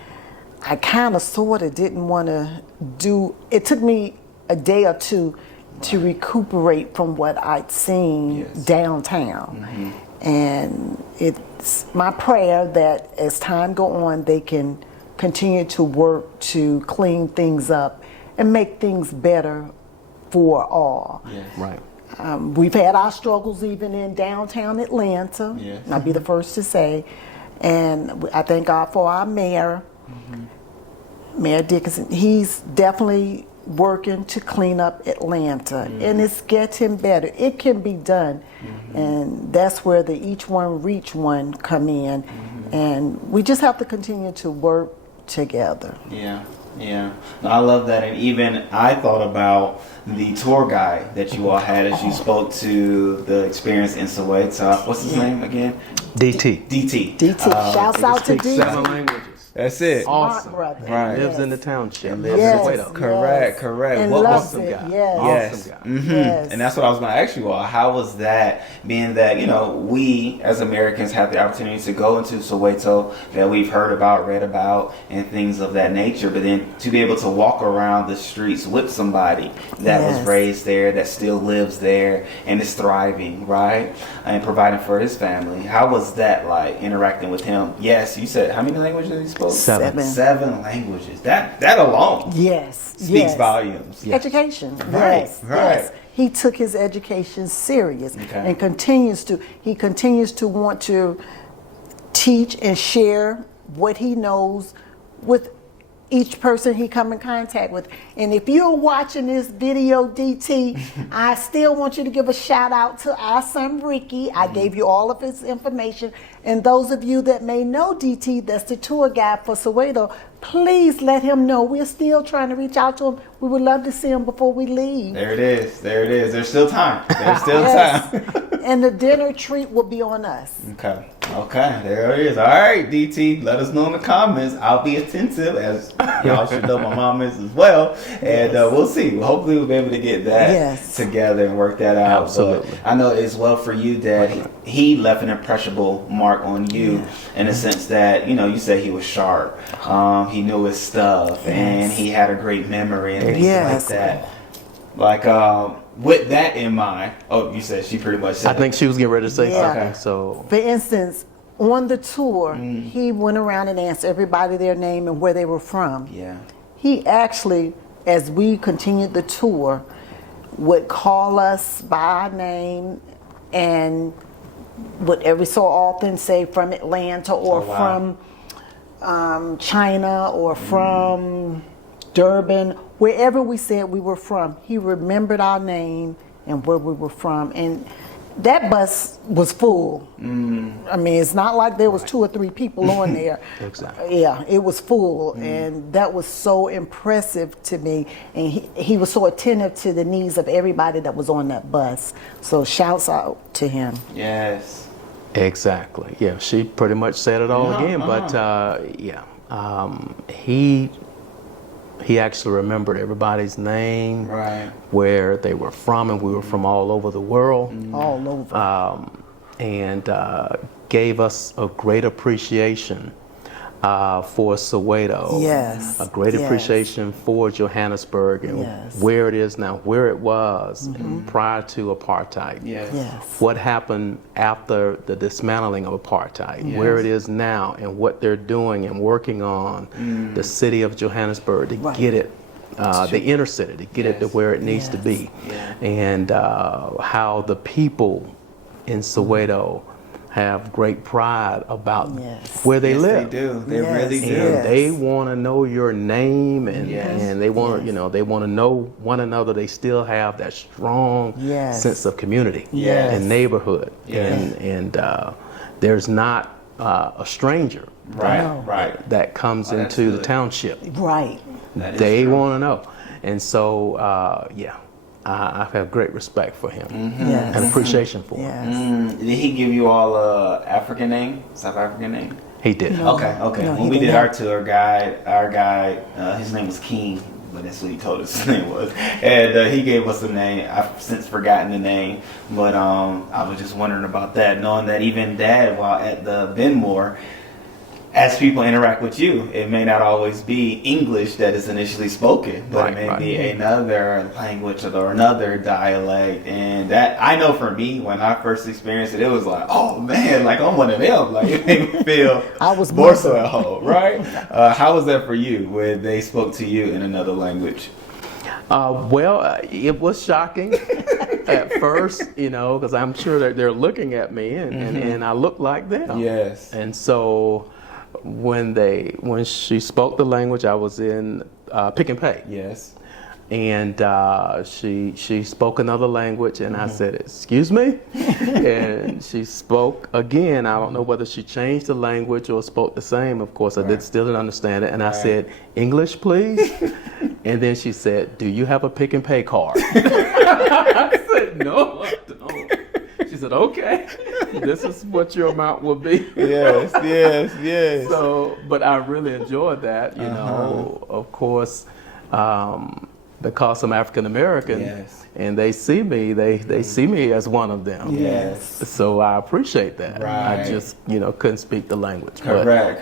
I kind of sort of didn't want to do. It took me a day or two to recuperate from what I'd seen downtown. And it's my prayer that as time go on, they can continue to work to clean things up and make things better for all. Right. We've had our struggles even in downtown Atlanta. I'll be the first to say. And I thank God for our mayor, Mayor Dickinson. He's definitely working to clean up Atlanta, and it's getting better. It can be done, and that's where the each one reach one come in, and we just have to continue to work together. Yeah. No, I love that. And even I thought about the tour guide that you all had as you spoke to the experience in Soweto. What's his name again? DT. DT, shouts out to DT. 7 languages. That's it. Awesome. Brother. Right. Lives in the township. Lives Yes, in yes. Correct. And What loves was it. guy. Yes. Yes. Yes. And that's what I was going to ask you all. How was that, being that, you know, we as Americans have the opportunity to go into Soweto that we've heard about, read about, and things of that nature, but then to be able to walk around the streets with somebody that was Yes. raised there, that still lives there, and is thriving, right? And providing for his family. How was that like, interacting with him? Yes, you said, how many languages he spoke? 7 languages. That alone Yes. speaks volumes. Education. Right, Yes. right. Yes. He took his education serious Okay. and continues to. He continues to want to teach and share what he knows with each person he come in contact with. And if you're watching this video, DT, I still want you to give a shout out to our son Rickey. I gave you all of his information. And those of you that may know DT, that's the tour guide for Soweto, please let him know. We're still trying to reach out to him. We would love to see him before we leave. There it is. There's still time. There's still Yes. time. And the dinner treat will be on us. Okay, there it is. All right, DT, let us know in the comments. I'll be attentive, as y'all should know my mom is as well. And we'll see. Hopefully we'll be able to get that together and work that out. Absolutely. But I know as well for you that he left an impressionable mark on you in the sense that, you know, you said he was sharp. He knew his stuff and he had a great memory and things like that. Like, with that in mind, you said she pretty much said I think she was getting ready to say something. Okay. So, For instance, on the tour, he went around and asked everybody their name and where they were from. Yeah. He actually, as we continued the tour, would call us by our name and would every so often say from Atlanta or from China or from Durban, wherever we said we were from. He remembered our name and where we were from. And that bus was full. I mean, it's not like there was 2 or 3 people on there. Exactly. Yeah, it was full, and that was so impressive to me. And he was so attentive to the needs of everybody that was on that bus. So shouts out to him. Yes. exactly. Yeah, she pretty much said it all again. But he actually remembered everybody's name, where they were from, and we were from all over the world. All over. And gave us a great appreciation for Soweto. Yes. A great Yes. appreciation for Johannesburg and where it is now, where it was prior to apartheid. Yes. What happened after the dismantling of apartheid, where it is now, and what they're doing and working on the city of Johannesburg to get it, the inner city, to get it to where it needs to be. And how the people in Soweto have great pride about where they live. They do. They really do. And they want to know your name, and they want to, they want to know one another. They still have that strong sense of community and neighborhood, and there's not a stranger that comes into the township. Right. They want to know, and so I have great respect for him and appreciation for him. Did he give you all a African name, South African name? He did. Okay. No, When he we did did not. our tour guide, his name was King but that's what he told us his name was. And he gave us a name. I've since forgotten the name, but I was just wondering about that, knowing that even Dad, while at the Benmore, as people interact with you, it may not always be English that is initially spoken, but it may be another language or another dialect. And that, I know for me, when I first experienced it, it was like, oh man, like I'm one of them. Like it made me feel I was more so at home, right? How was that for you when they spoke to you in another language? It was shocking at first, because I'm sure that they're looking at me and I look like them. Yes. And so when she spoke the language, I was in Pick and Pay. Yes. And she spoke another language, and I said, "Excuse me," and she spoke again. I don't know whether she changed the language or spoke the same. Of course, I still didn't understand it, and I said, "English, please." And then she said, "Do you have a Pick and Pay card?" I said, "No, I don't." She said, "Okay, this is what your amount will be." Yes. So, but I really enjoyed that, of course, because I'm African American, and they see me, they see me as one of them. Yes. So I appreciate that. Right. I just, couldn't speak the language. Correct.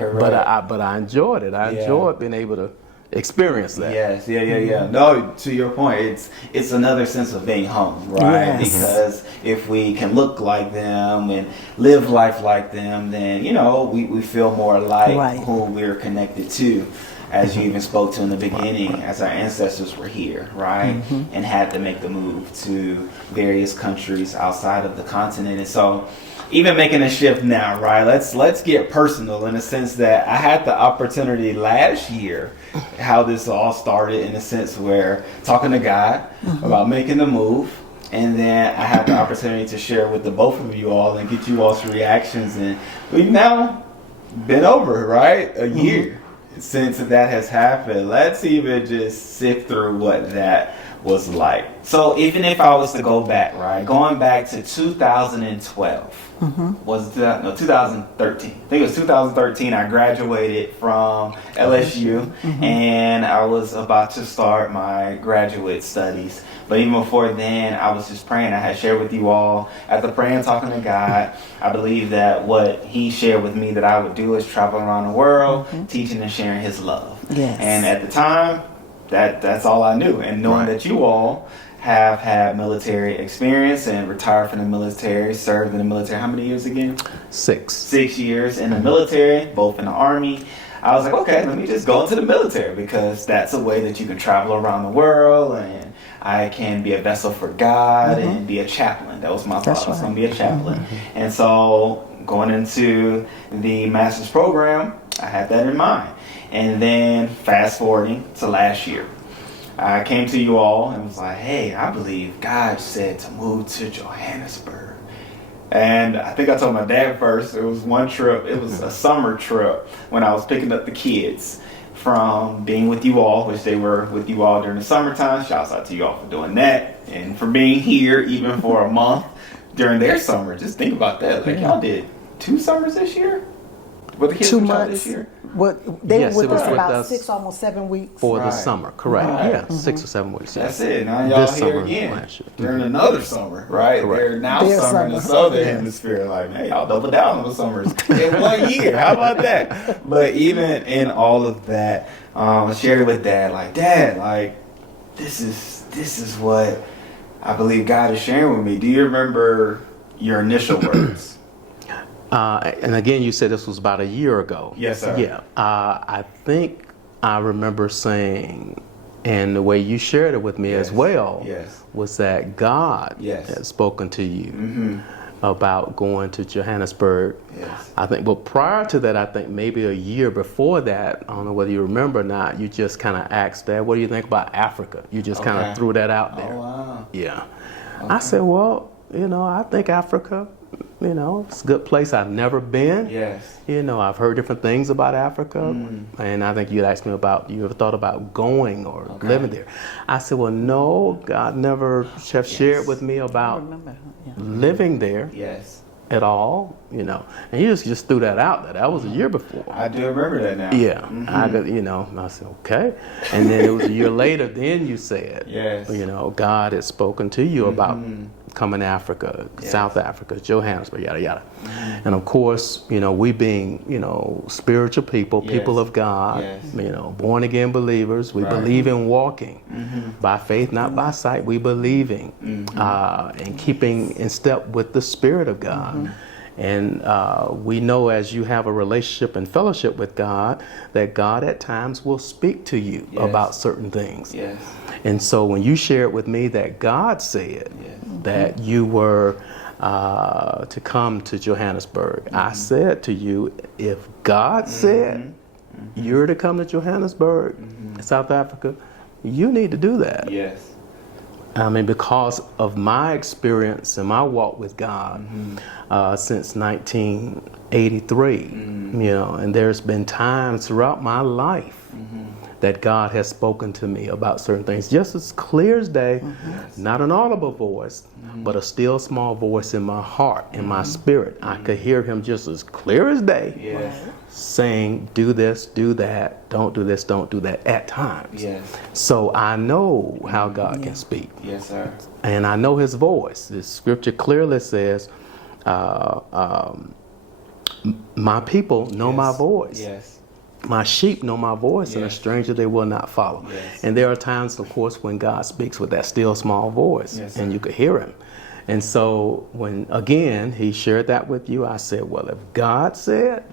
But I enjoyed it. I enjoyed being able to experience that. Yes, yeah. No, to your point, it's another sense of being home, right? Yes. Because if we can look like them and live life like them, then we feel more like who we're connected to, as you even spoke to in the beginning, as our ancestors were here, right? And had to make the move to various countries outside of the continent. And so even making a shift now, right? Let's get personal in the sense that I had the opportunity last year, how this all started in a sense where talking to God about making the move, and then I had the opportunity to share with the both of you all and get you all's reactions, and we've now been over, right? A year since that has happened. Let's even just sift through what that was like. So even if I was to go back, right, going back to 2012, was 2013. I think it was 2013. I graduated from LSU, and I was about to start my graduate studies. But even before then, I was just praying. I had shared with you all, after praying, talking to God, I believe that what He shared with me that I would do is travel around the world, teaching and sharing His love. Yes. And at the time, that's all I knew. And knowing that you all have had military experience and retired from the military, served in the military, how many years again? 6. 6 years in the military, both in the Army. I was like, okay, let me just go into the military, because that's a way that you can travel around the world, and I can be a vessel for God and be a chaplain. That was my thought. I was going to be a chaplain. And so going into the master's program, I had that in mind. And then fast forwarding to last year, I came to you all and was like, hey, I believe God said to move to Johannesburg. And I think I told my dad first. It was one trip. It was a summer trip when I was picking up the kids from being with you all, which they were with you all during the summertime. Shouts out to you all for doing that. And for being here even for a month during their summer. Just think about that. Like, y'all did 2 summers this year? With the kids 2 with y'all months. this year? They Yes, were it with was us with about us 6, almost 7 weeks. For the summer, correct. Right. Yeah, 6 or 7 weeks. That's it. Now y'all This here summer, again last year. during another summer, right? Correct. They're now Their summer in the southern hemisphere. Like, man, y'all double down on the summers in 1 year. How about that? But even in all of that, I shared it with Dad. Like, Dad, like, this is what I believe God is sharing with me. Do you remember your initial words? And again, you said this was about a year ago. Yes, sir. Yeah. I think I remember saying, and the way you shared it with me as well, was that God had spoken to you about going to Johannesburg. Yes. I think, but prior to that, I think maybe a year before that, I don't know whether you remember or not, you just kind of asked Dad, what do you think about Africa? You just kind of threw that out there. Oh, wow. Yeah. Okay. I said, well, I think Africa, it's a good place. I've never been. Yes. I've heard different things about Africa. And I think you had asked me about, you ever thought about going or living there? I said, well, no, God never shared with me about living there. Yes. at all, you know. And you just threw that out there. That was a year before. I do remember that now. Yeah, I got, you know, I said, okay. And then it was a year later, then you said, Yes. you know, God had spoken to you about coming to Africa, South Africa, Johannesburg, yada, yada. And of course, you know, we being, you know, spiritual people, people of God, you know, born again believers, we believe in walking by faith, not by sight. We believing and keeping in step with the Spirit of God. And we know as you have a relationship and fellowship with God, that God at times will speak to you about certain things. Yes. And so when you shared with me that God said that you were to come to Johannesburg, I said to you, if God said you're to come to Johannesburg, South Africa, you need to do that. Yes. I mean, because of my experience and my walk with God since 1983, you know, and there's been times throughout my life that God has spoken to me about certain things, just as clear as day, not an audible voice, but a still small voice in my heart, in my spirit. I could hear him just as clear as day saying, do this, do that, don't do this, don't do that, at times. So I know how God can speak. Yes, sir. And I know his voice. The scripture clearly says, my people know my voice. Yes. My sheep know my voice, and a stranger they will not follow. And there are times, of course, when God speaks with that still small voice, and you could hear him. And so when, again, he shared that with you, I said, well, if God said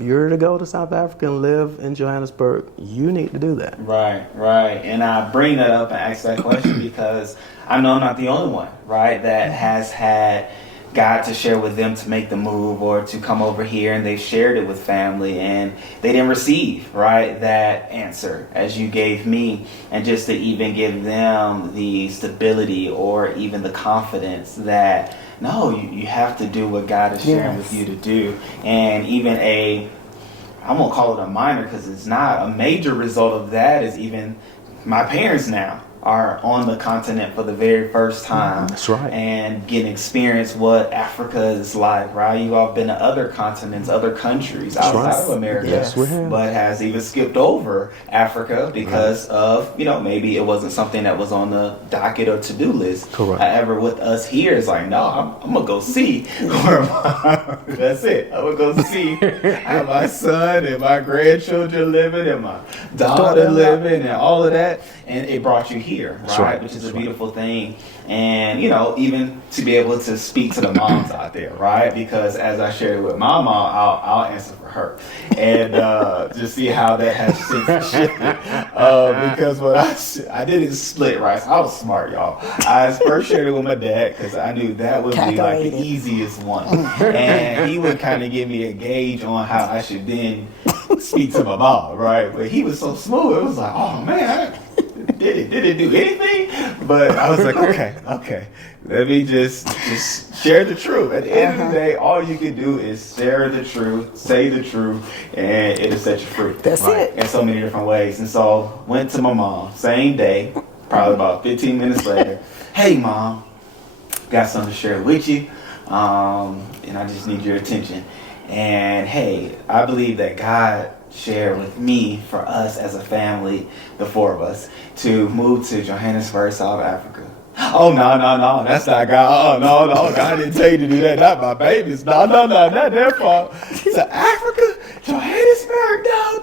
you're to go to South Africa and live in Johannesburg, you need to do that. Right, right. And I bring that up and ask that question because I know I'm not the only one, right, that has had God to share with them to make the move or to come over here, and they've shared it with family and they didn't receive, right, that answer as you gave me, and just to even give them the stability or even the confidence that no, you have to do what God is sharing with you to do. And even I won't call it a minor because it's not, a major result of that is even my parents now are on the continent for the very first time. That's right. And getting experience what Africa is like, right? You all been to other continents, other countries outside of America. Yes, we have. But has even skipped over Africa because of, you know, maybe it wasn't something that was on the docket or to-do list. Correct. However, with us here, it's like, no, I'm going to go see where that's it. I'm going to go see how my son and my grandchildren living and my daughter living and all of that. And it brought you here, right? Which is a beautiful thing. And, you know, even to be able to speak to the moms out there, right? Because as I shared it with my mom, I'll answer for her. And just see how that has shifted. Because when I didn't split, right? So I was smart, y'all. I first shared it with my dad because I knew that would be like the easiest one. And he would kind of give me a gauge on how I should then speak to my mom, right? But he was so smooth. It was like, oh, man, did it do anything? But I was like, okay, let me just share the truth. At the end of the day, all you can do is share the truth, say the truth, and it'll set you free. That's it. In so many different ways. And so went to my mom, same day, probably about 15 minutes later. Hey, Mom, got something to share with you, and I just need your attention. And hey, I believe that God shared with me, for us as a family, the four of us, to move to Johannesburg, South Africa. Oh, no, that's not God. Oh, no, God didn't tell you to do that. Not my babies. No, not their fault. To Africa, Johannesburg, no.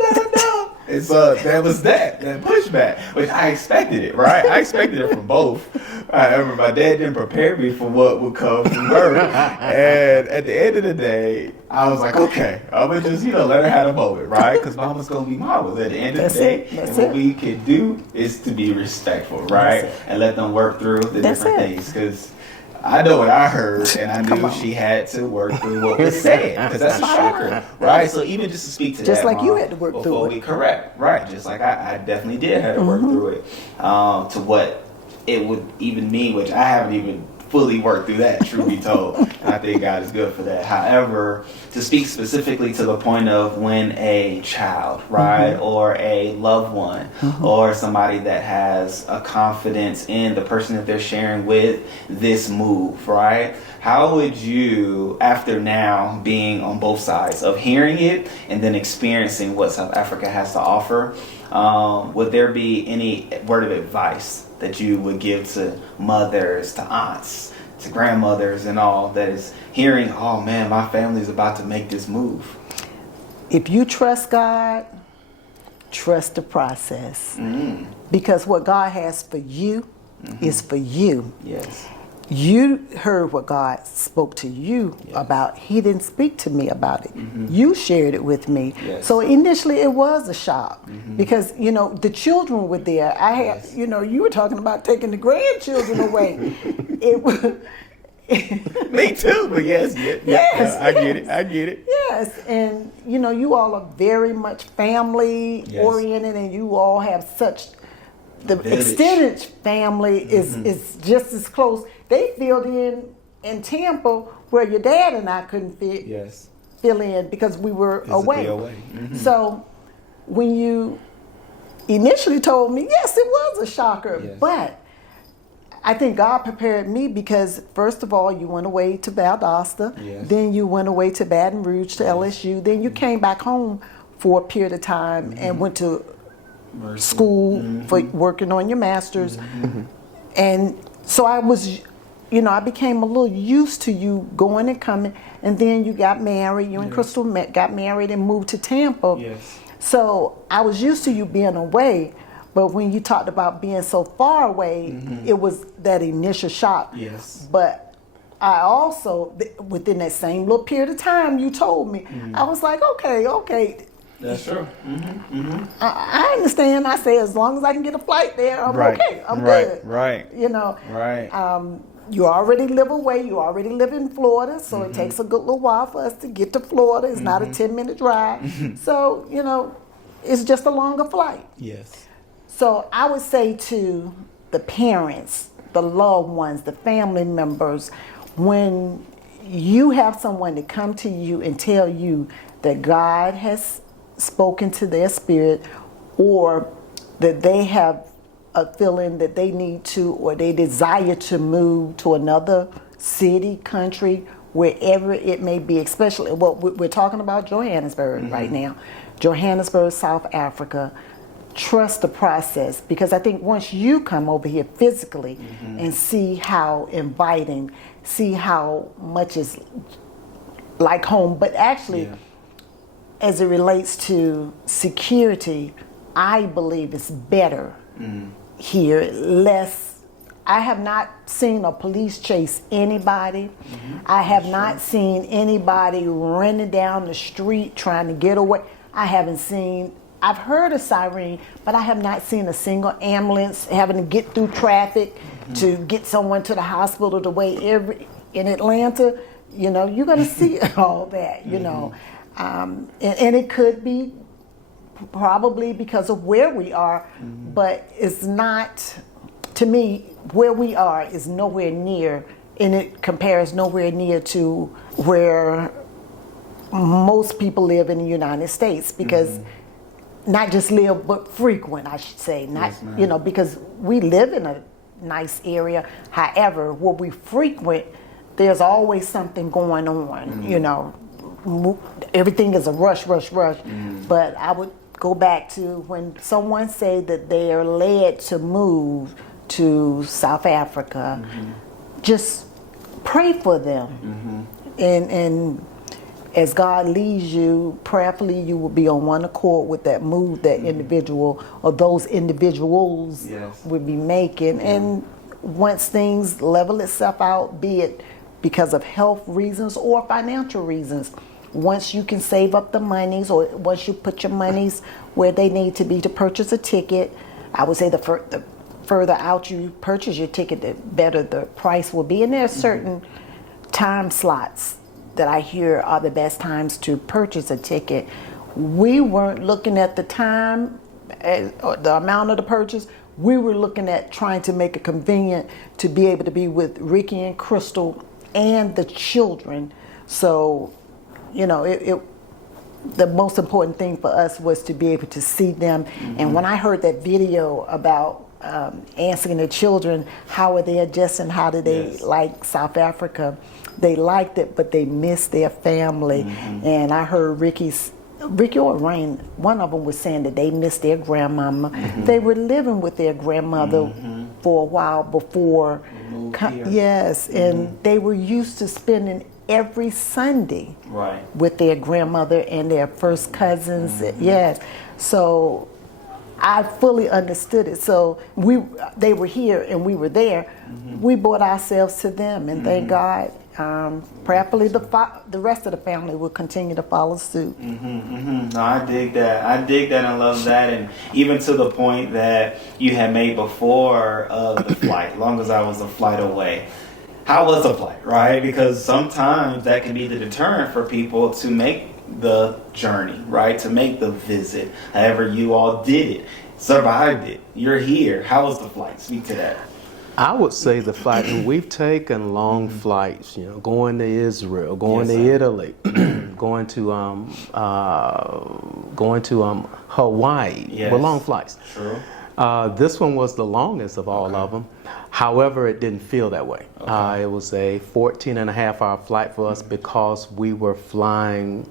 And so that was that pushback, which I expected it, right? I expected it from both. However, my dad didn't prepare me for what would come from her. And at the end of the day, I was like, okay, I'm going to just, let her have a moment, right? Because mama's going to be mama at the end of the day. And what we can do is to be respectful, right? And let them work through the different things. Because I know what I heard, and I knew she had to work through what was said, because that's a shocker, right? So even just to speak to just that, like Mom, you had to work through it. Correct, right? Just like I definitely did have to work through it, to what it would even mean, which I haven't even fully work through that, truth be told. And I think God is good for that. However, to speak specifically to the point of when a child, right, or a loved one, or somebody that has a confidence in the person that they're sharing with this move, right? How would you, after now being on both sides of hearing it and then experiencing what South Africa has to offer, would there be any word of advice that you would give to mothers, to aunts, to grandmothers and all that is hearing, oh man, my family's about to make this move? If you trust God, trust the process. Because what God has for you is for you. Yes. You heard what God spoke to you about. He didn't speak to me about it. You shared it with me. Yes. So initially it was a shock because, you know, the children were there. I had, you know, you were talking about taking the grandchildren away. It was... Me too, but yes. I get it. Yes, and you know, you all are very much family oriented, and you all have such the Village. extended family is just as close. They filled in Tampa where your dad and I couldn't fill in because we were away. So when you initially told me, yes, it was a shocker, but I think God prepared me because, first of all, you went away to Valdosta, then you went away to Baton Rouge to LSU, then you came back home for a period of time and went to school for working on your master's. And so I was, you know, I became a little used to you going and coming, and then you got married, you and Chrystle got married and moved to Tampa. So I was used to you being away. But when you talked about being so far away, it was that initial shock. But I also, within that same little period of time you told me, I was like, okay. That's true. I understand. I say, as long as I can get a flight there, I'm okay. I'm good. You know. You already live away. You already live in Florida, so it takes a good little while for us to get to Florida. It's not a 10-minute drive. So, you know, it's just a longer flight. So I would say to the parents, the loved ones, the family members, when you have someone to come to you and tell you that God has spoken to their spirit, or that they have a feeling that they need to, or they desire to move to another city, country, wherever it may be, especially, well, we're talking about Johannesburg right now. Johannesburg, South Africa. Trust the process, because I think once you come over here physically and see how inviting, see how much is like home, but actually as it relates to security, I believe it's better here, less. I have not seen a police chase anybody. I have not seen anybody running down the street trying to get away. I've heard a siren, but I have not seen a single ambulance having to get through traffic to get someone to the hospital the way in Atlanta, you know, you're going to see all that, you know. And it could be probably because of where we are, but it's not, to me, where we are is nowhere near, and it compares nowhere near to where most people live in the United States, because not just live, but frequent, I should say. Not, you know, because we live in a nice area. However, where we frequent, there's always something going on, you know. Everything is a rush. But I would go back to when someone say that they are led to move to South Africa, just pray for them. And as God leads you, prayerfully you will be on one accord with that move that individual or those individuals would be making. And once things level itself out, be it because of health reasons or financial reasons, once you can save up the monies, or once you put your monies where they need to be to purchase a ticket, I would say the further out you purchase your ticket, the better the price will be. And there are certain time slots that I hear are the best times to purchase a ticket. We weren't looking at the time or the amount of the purchase. we were looking at trying to make it convenient to be able to be with Rickey and Chrystle and the children. So, you know, the most important thing for us was to be able to see them. And when I heard that video about asking the children how are they adjusting, how do they like South Africa, they liked it, but they missed their family. And I heard Ricky or Rain, one of them was saying that they missed their grandmama. They were living with their grandmother for a while before. Yes, and they were used to spending every Sunday with their grandmother and their first cousins. Yes, so I fully understood it. So they were here and we were there. We brought ourselves to them, and thank God. Prayerfully, the rest of the family will continue to follow suit. No, I dig that. I dig that and love that. And even to the point that you had made before the flight, long as I was a flight away. How was the flight, right? Because sometimes that can be the deterrent for people to make the journey, right? To make the visit. However, you all did it, survived it. You're here. How was the flight? Speak to that. I would say the flight, and we've taken long flights, you know, going to Israel, going to Italy, going to Hawaii. Were long flights. True. This one was the longest of all of them. However, it didn't feel that way. It was a 14-and-a-half-hour flight for us because we were flying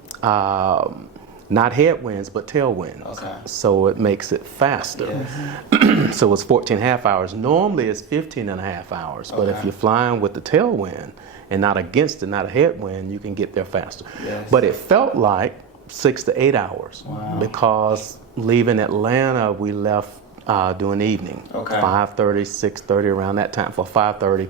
not headwinds, but tailwinds. So it makes it faster. So it's 14.5 hours. Normally it's 15.5 hours, but if you're flying with the tailwind and not against it, not a headwind, you can get there faster. But it felt like 6 to 8 hours because leaving Atlanta, we left during the evening, 5:30, 6:30, around that time for 5:30.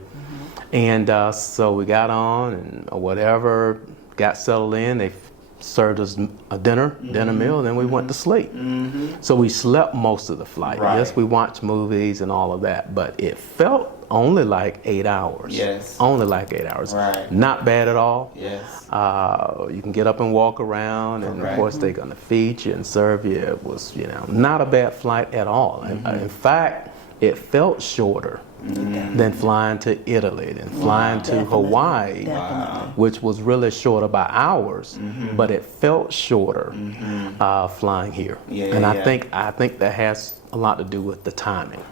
And so we got on and whatever, got settled in. They served us a dinner meal, and then we went to sleep. So we slept most of the flight. Yes, we watched movies and all of that, but it felt only like 8 hours. Only like 8 hours. Not bad at all. You can get up and walk around, and of course they're gonna feed you and serve you. It was, you know, not a bad flight at all. In fact, it felt shorter than flying to Italy, than flying to Hawaii, which was really shorter by hours, but it felt shorter flying here. And I think that has a lot to do with the timing.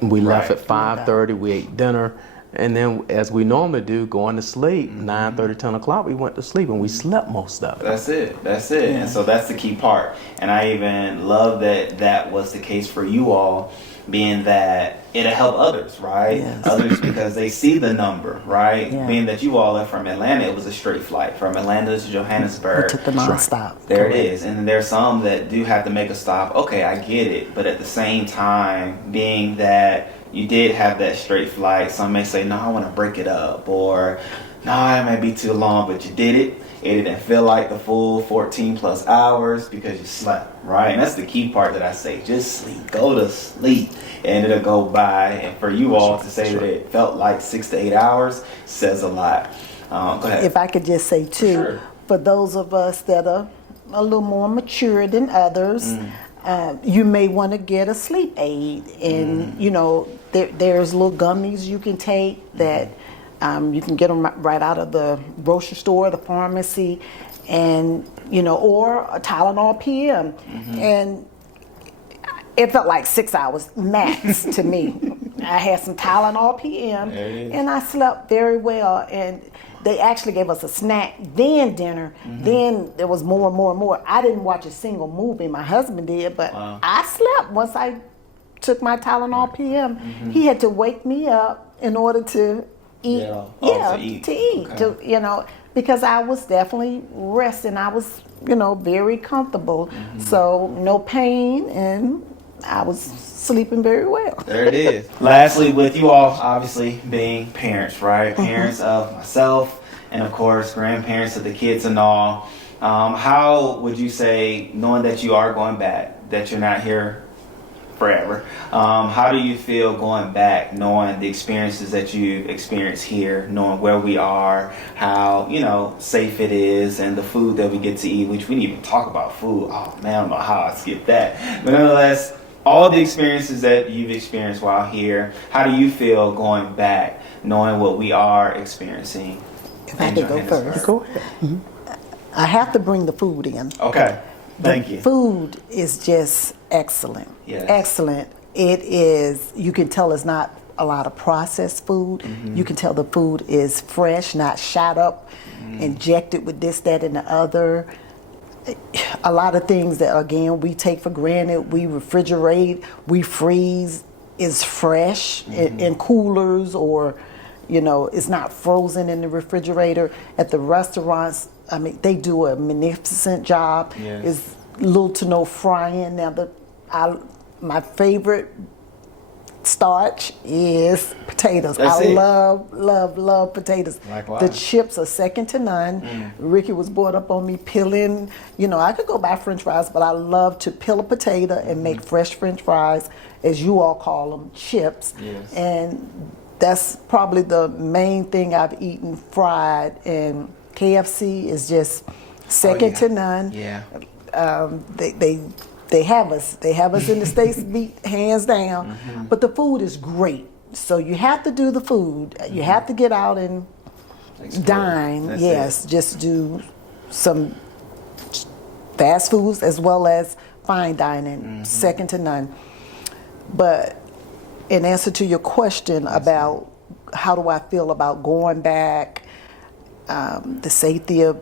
We left at 5:30, we ate dinner, and then as we normally do, going to sleep, 9:30, 10 o'clock, we went to sleep, and we slept most of it. That's it. And so that's the key part. And I even love that that was the case for you all, being that it'll help others, right? Others, because they see the number, right? Being that you all left from Atlanta, it was a straight flight from Atlanta to Johannesburg. We took the non-stop. There it is. And there's some that do have to make a stop. Okay, I get it. But at the same time, being that you did have that straight flight, some may say, no, I want to break it up, or no, it might be too long, but you did it. It didn't feel like the full 14 plus hours because you slept, right? And that's the key part that I say, just sleep, go to sleep, and it'll go by. And for you all to say that it felt like 6 to 8 hours says a lot. Go ahead. If I could just say too, for those of us that are a little more mature than others, you may want to get a sleep aid. And, you know, there's little gummies you can take that you can get them right out of the grocery store, the pharmacy, and, you know, or a Tylenol PM. And it felt like 6 hours max to me. I had some Tylenol PM, and I slept very well. And they actually gave us a snack, then dinner, then there was more and more and more. I didn't watch a single movie. My husband did, but I slept once I took my Tylenol PM. He had to wake me up in order to eat. To eat. To, you know, because I was definitely resting. I was, you know, very comfortable. So no pain, and I was sleeping very well. There it is. Lastly, with you all obviously being parents, right? Parents of myself, and of course grandparents of the kids and all. How would you say, knowing that you are going back, that you're not here forever, how do you feel going back, knowing the experiences that you experienced here, knowing where we are, how, you know, safe it is, and the food that we get to eat, which we didn't even talk about food. Oh man, I don't know how I skipped that. But nonetheless, all the experiences that you've experienced while here, how do you feel going back, knowing what we are experiencing? If I could go first. Go ahead. I have to bring the food in. Okay. Thank you. Food is just excellent. Yes. Excellent. It is, you can tell it's not a lot of processed food. You can tell the food is fresh, not shot up, injected with this, that, and the other. A lot of things that, again, we take for granted, we refrigerate, we freeze, is fresh in coolers, or, you know, it's not frozen in the refrigerator. At the restaurants, I mean, they do a magnificent job. Yes. It's little to no frying. Now, my favorite starch is potatoes. That's I it. love potatoes. Likewise. The chips are second to none. Ricky was brought up on me peeling. You know, I could go buy French fries, but I love to peel a potato and make fresh French fries, as you all call them, chips. Yes. And that's probably the main thing I've eaten fried. And KFC is just second to none. Yeah. They have us. They have us in the States beat hands down. But the food is great. So you have to do the food. You have to get out and dine. That's yes, it. just do some fast foods as well as fine dining, second to none. But in answer to your question about how do I feel about going back, the safety of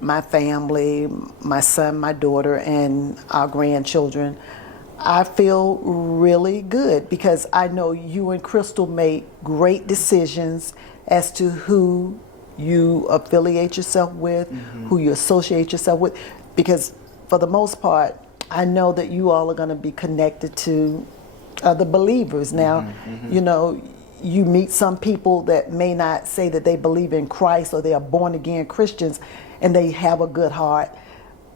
my family, my son, my daughter, and our grandchildren, I feel really good because I know you and Chrystle made great decisions as to who you affiliate yourself with, who you associate yourself with, because for the most part, I know that you all are going to be connected to other believers. Now, you know, you meet some people that may not say that they believe in Christ or they are born again Christians and they have a good heart,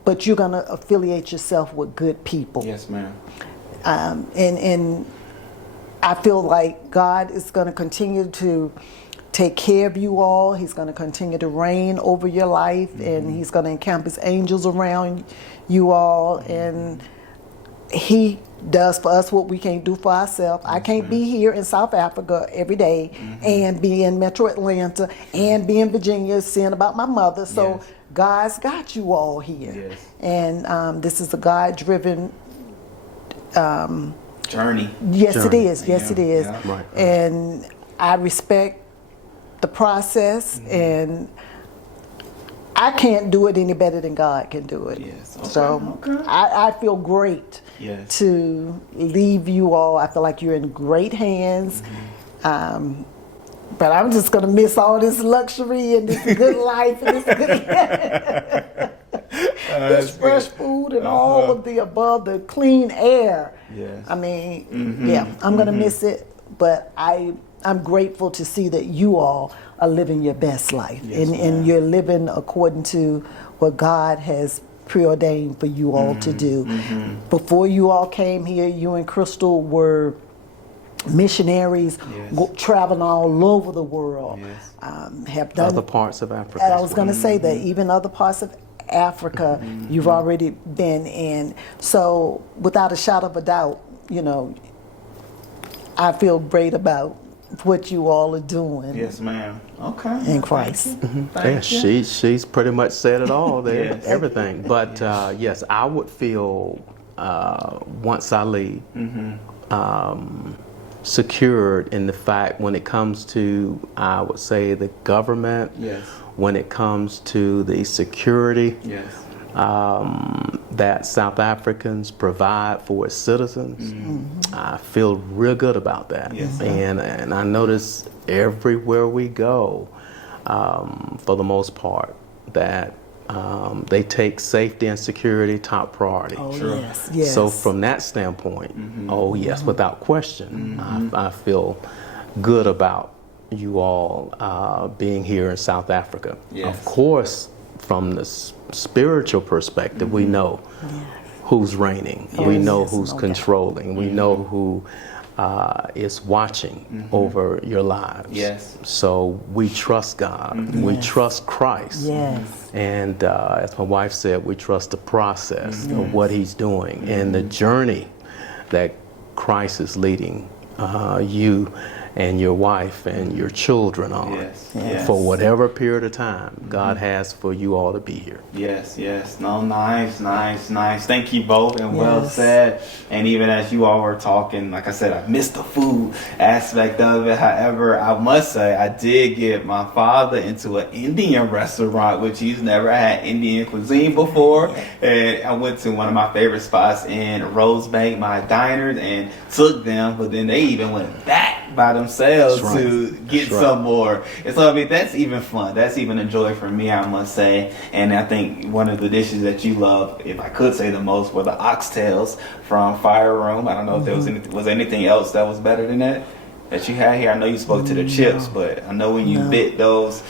but you're going to affiliate yourself with good people. Yes, ma'am. And I feel like God is going to continue to take care of you all. He's going to continue to reign over your life, and He's going to encamp His angels around you all. And He does for us what we can't do for ourselves. I can't be here in South Africa every day and be in Metro Atlanta and be in Virginia seeing about my mother. So God's got you all here. Yes. And this is a God-driven Journey. Yes, it Journey. is. Yes, it is. Yeah. Right. And I respect the process, and I can't do it any better than God can do it. Yes. Okay. So Okay. I feel great Yes. to leave you all. I feel like you're in great hands. But I'm just going to miss all this luxury and this good life and this good this fresh food and all of the above, the clean air. Yes. I mean, yeah, I'm going to miss it, but I'm grateful to see that you all are living your best life. Yes, and you're living according to what God has preordained for you all to do. Before you all came here, you and Chrystle were missionaries, traveling all over the world. Have done Other parts of Africa. and I was going to say that even other parts of Africa, you've already been in. So without a shadow of a doubt, you know, I feel great about what you all are doing Yes, ma'am. Okay. in Christ. Yeah, she's pretty much said it all there, Yes. everything. But yes, I would feel once I leave secured in the fact when it comes to, I would say, the government, Yes. when it comes to the security Yes. that South Africans provide for its citizens. I feel real good about that. Yes, sir. And I notice everywhere we go, for the most part, that they take safety and security top priority. Oh, Sure. yes, yes. So from that standpoint, oh yes, without question, I feel good about you all being here in South Africa. Yes. Of course, from the spiritual perspective, we know who's reigning. We know yes, who's no doubt. controlling. We know who is watching over your lives. Yes. So we trust God. We trust Christ. Yes. And as my wife said, we trust the process of what He's doing and the journey that Christ is leading you and your wife and your children on. Yes. For whatever period of time God has for you all to be here. Yes. No, nice. Thank you both, and well said. And even as you all were talking, like I said, I missed the food aspect of it. However, I must say I did get my father into an Indian restaurant, which he's never had Indian cuisine before. And I went to one of my favorite spots in Rosebank, my diners, and took them, but then they even went back by themselves to get some more. And so, I mean, that's even fun. That's even a joy for me, I must say. And I think one of the dishes that you love, if I could say the most, were the oxtails from Fire Room. I don't know if there was anything else that was better than that you had here. I know you spoke to the chips, but I know when you bit those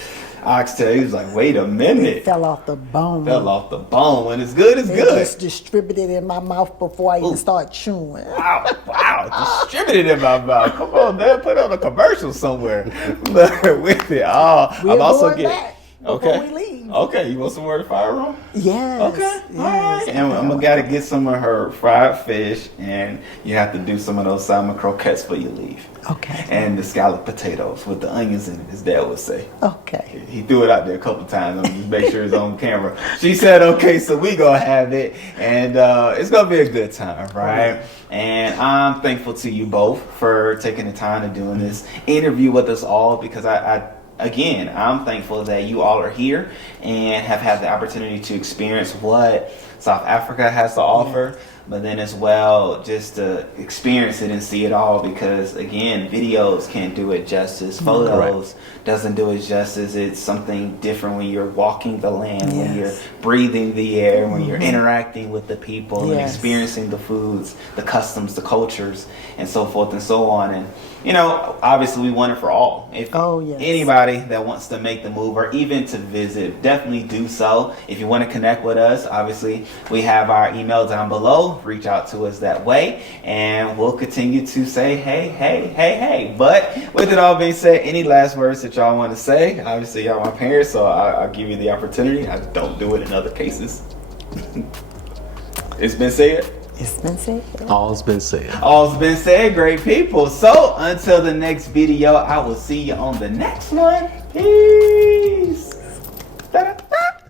oxtail, he was like, wait a minute. It fell off the bone. When it's good, it's good. Just distributed in my mouth before I even start chewing. Wow. Distributed in my mouth. Come on, man. Put on a commercial somewhere with it. I'm also getting... Before we leave. Okay, you want some more of the Fire Room? Yes. Okay, all right. And I'm gotta get some of her fried fish, and you have to do some of those salmon croquettes before you leave. Okay. And the scalloped potatoes with the onions in it, as Dad would say. Okay. He threw it out there a couple times. I'm just make sure it's on camera. She said, okay, so we gonna have it, and it's gonna be a good time, right? And I'm thankful to you both for taking the time to doing this interview with us all, because Again, I'm thankful that you all are here and have had the opportunity to experience what South Africa has to offer, but then as well just to experience it and see it all, because again, videos can't do it justice. Photos doesn't do it justice. It's something different when you're walking the land, when you're breathing the air, when you're interacting with the people and experiencing the foods, the customs, the cultures, and so forth and so on. And you know, obviously we want it for all. If anybody that wants to make the move or even to visit, definitely do so. If you want to connect with us, obviously we have our email down below. Reach out to us that way, and we'll continue to say hey. But with it all being said, any last words that y'all want to say? Obviously y'all my parents, so I'll give you the opportunity. I don't do it in other cases. It's been said. It's been said. All's been said. All's been said, great people. So until the next video, I will see you on the next one. Peace.